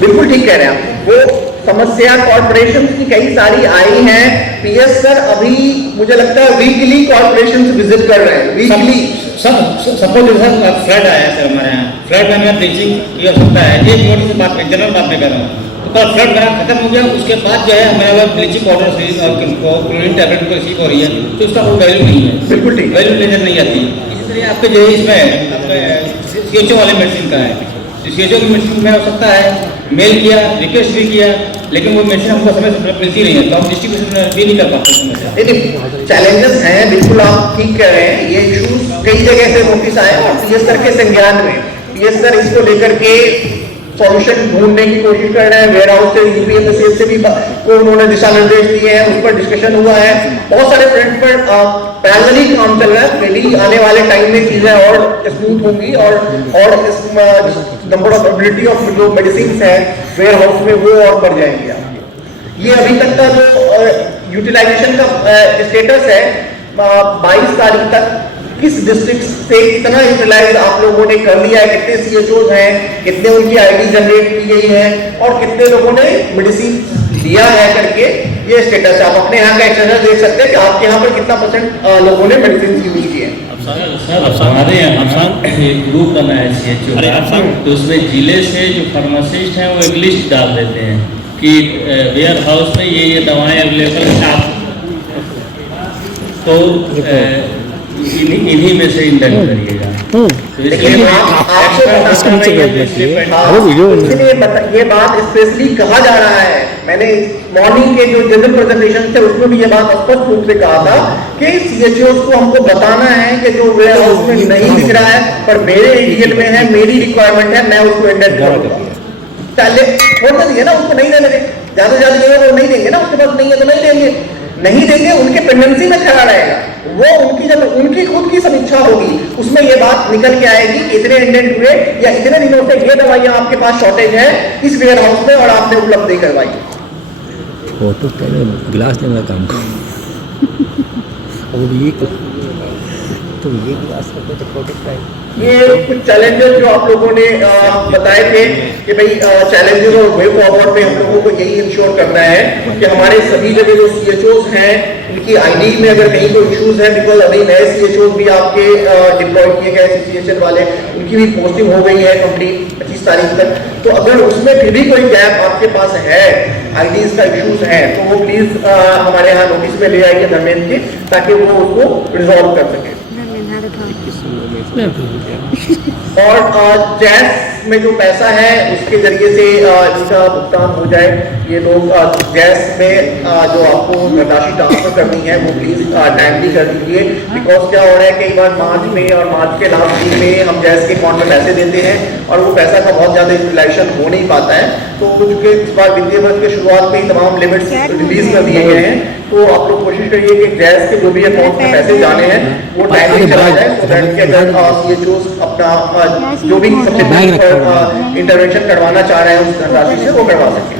बिल्कुल ठीक कह रहे हैं आप। वो समस्या कॉर्पोरेशन की कई सारी आई हैं। पीएस सर अभी मुझे लगता है वीकली कॉर्पोरेशन विजिट कर रहे हैं, वीकली। सपोज सर फ्लड आया सर हमारे यहाँ, फ्लड में हमें ब्लीचिंग की आवश्यकता है, एक मोटी सी बात में जनरल बात में कर रहा हूँ, तो कल फ्लड मेरा खत्म हो गया, उसके बाद जो है हमारे ब्लीचिंग पाउडर और क्लोरीन टैबलेट को रिसीव हो रही है, तो उसका कोई वैल्यू नहीं है, बिल्कुल ठीक, वैल्यू नजर नहीं आती। इसी तरह आपके जो है इसमें आपका सीएचओ वाले मेडिसिन का है, सीएचओ की मेडिसिन में हो सकता है मेल किया, रिक्वेस्ट भी किया, लेकिन वो मेडिसिन हमको समय से मिलती नहीं है, तो हम डिस्ट्रीब्यूशन भी नहीं कर पाते समय से। चैलेंजेस हैं, बिल्कुल आप ठीक कह रहे हैं। ये इशूज कई जगह से नोटिस आए और पीएस सर के संज्ञान में, पीएस सर इसको लेकर के सॉल्यूशन ढूंढने की कोशिश कर रहे हैं। वेयर हाउस से यूपीएमसीएस से भी को उन्होंने दिशा निर्देश दिए हैं, उस पर डिस्कशन हुआ है, बहुत सारे फ्रंट पर पैरेलली काम चल रहा है। मेरी आने वाले टाइम में चीजें और स्मूथ होंगी और इस नंबर ऑफ एबिलिटी ऑफ जो मेडिसिन है वेयर हाउस में वो और बढ़ जाएंगे। ये अभी तक का जो यूटिलाइजेशन का स्टेटस है 22 तारीख तक किस डिस्ट्रिक्ट से कितना यूटिलाइज आप लोगों ने कर लिया है, कितने सीएचओज हैं, कितने उनकी आईडी जनरेट की गई है और कितने लोगों ने मेडिसिन लिया है करके ये स्टेटस है। आप अपने यहाँ का एक्सरसाइज देख सकते हैं कि आपके यहाँ पर कितना % लोगों ने मेडिसिन यूज किए हैं। हमारे यहाँ एक ग्रुप बना है सीएचओ का, तो उसमें जिले से जो फार्मासिस्ट हैं वो एक लिस्ट डाल देते हैं कि वेयर हाउस में ये दवाएं अवेलेबल हैं, तो इन्हीं में से इंडेक्स करिएगा। तो इसलिए ये बात स्पेशली कहा जा रहा है। मैंने मॉर्निंग के जो जनरल प्रेजेंटेशन थे उसमें भी ये बात स्पष्ट रूप से कहा था कि सीएचओ को हमको बताना है कि जो वेयर हाउस में नहीं दिख रहा है पर मेरे एरिया में है, मेरी रिक्वायरमेंट है, मैं उसको इंडेक्स करूंगा। पहले छोड़ देंगे ना, उसको नहीं देने देंगे, ज्यादा से ज्यादा वो नहीं देंगे ना, उसके पास नहीं है तो नहीं देंगे, नहीं देंगे, उनके पेंडेंसी में खड़ा रहेगा वो। उनकी जब उनकी खुद की समीक्षा होगी उसमें ये बात निकल के आएगी कि इतने इंडेंट हुए या इतने दिनों से ये दवाइयां आपके पास शॉर्टेज है इस वेयर हाउस में और आपने उपलब्ध नहीं करवाई। फोटो गिलास लेना काम और ये तो ये गिलास तो फोटो ये कुछ चैलेंजेस जो आप लोगों ने बताए थे कि भाई चैलेंजेस और वे फॉरवर्ड पे हम लोगों को यही इंश्योर करना है कि हमारे सभी जगह जो सीएचओज हैं उनकी आईडी में अगर कहीं कोई इश्यूज है, बिकॉज अभी नए सीएचओज भी आपके डिप्लॉय किए गए सीसीएचएल वाले, उनकी भी पोस्टिंग हो गई है कंप्लीट 25 तारीख तक। तो अगर उसमें फिर भी कोई गैप आपके पास है, आईडीज का इश्यूज है, तो वो प्लीज हमारे यहाँ नोटिस में ले आइए धर्मेंद्र के, ताकि वो उसको रिजॉल्व कर सके। और गैस में जो पैसा है उसके जरिए से इसका भुगतान हो जाए। ये लोग गैस में जो आपको राशि ट्रांसफर करनी है वो प्लीज टाइमली कर दीजिए, बिकॉज क्या हो रहा है कई बार मार्च में और मार्च के लास्ट वीक में हम गैस के अकाउंट में पैसे देते हैं और वो पैसा का बहुत ज्यादा यूटिलाइजेशन हो नहीं पाता है। तो क्योंकि इस बार वित्तीय वर्ष के शुरुआत में ही तमाम लिमिट्स रिलीज कर दिए गए हैं, तो आप लोग कोशिश करिए कि गैस के जो भी अकाउंट में पैसे जाने हैं वो टाइमली चला जाए, सो दैट कि अगर सीएचओ अपना जो भी सबसे इंटरवेंशन करवाना चाह रहे हैं उस धनराशि से वो करवा सकें।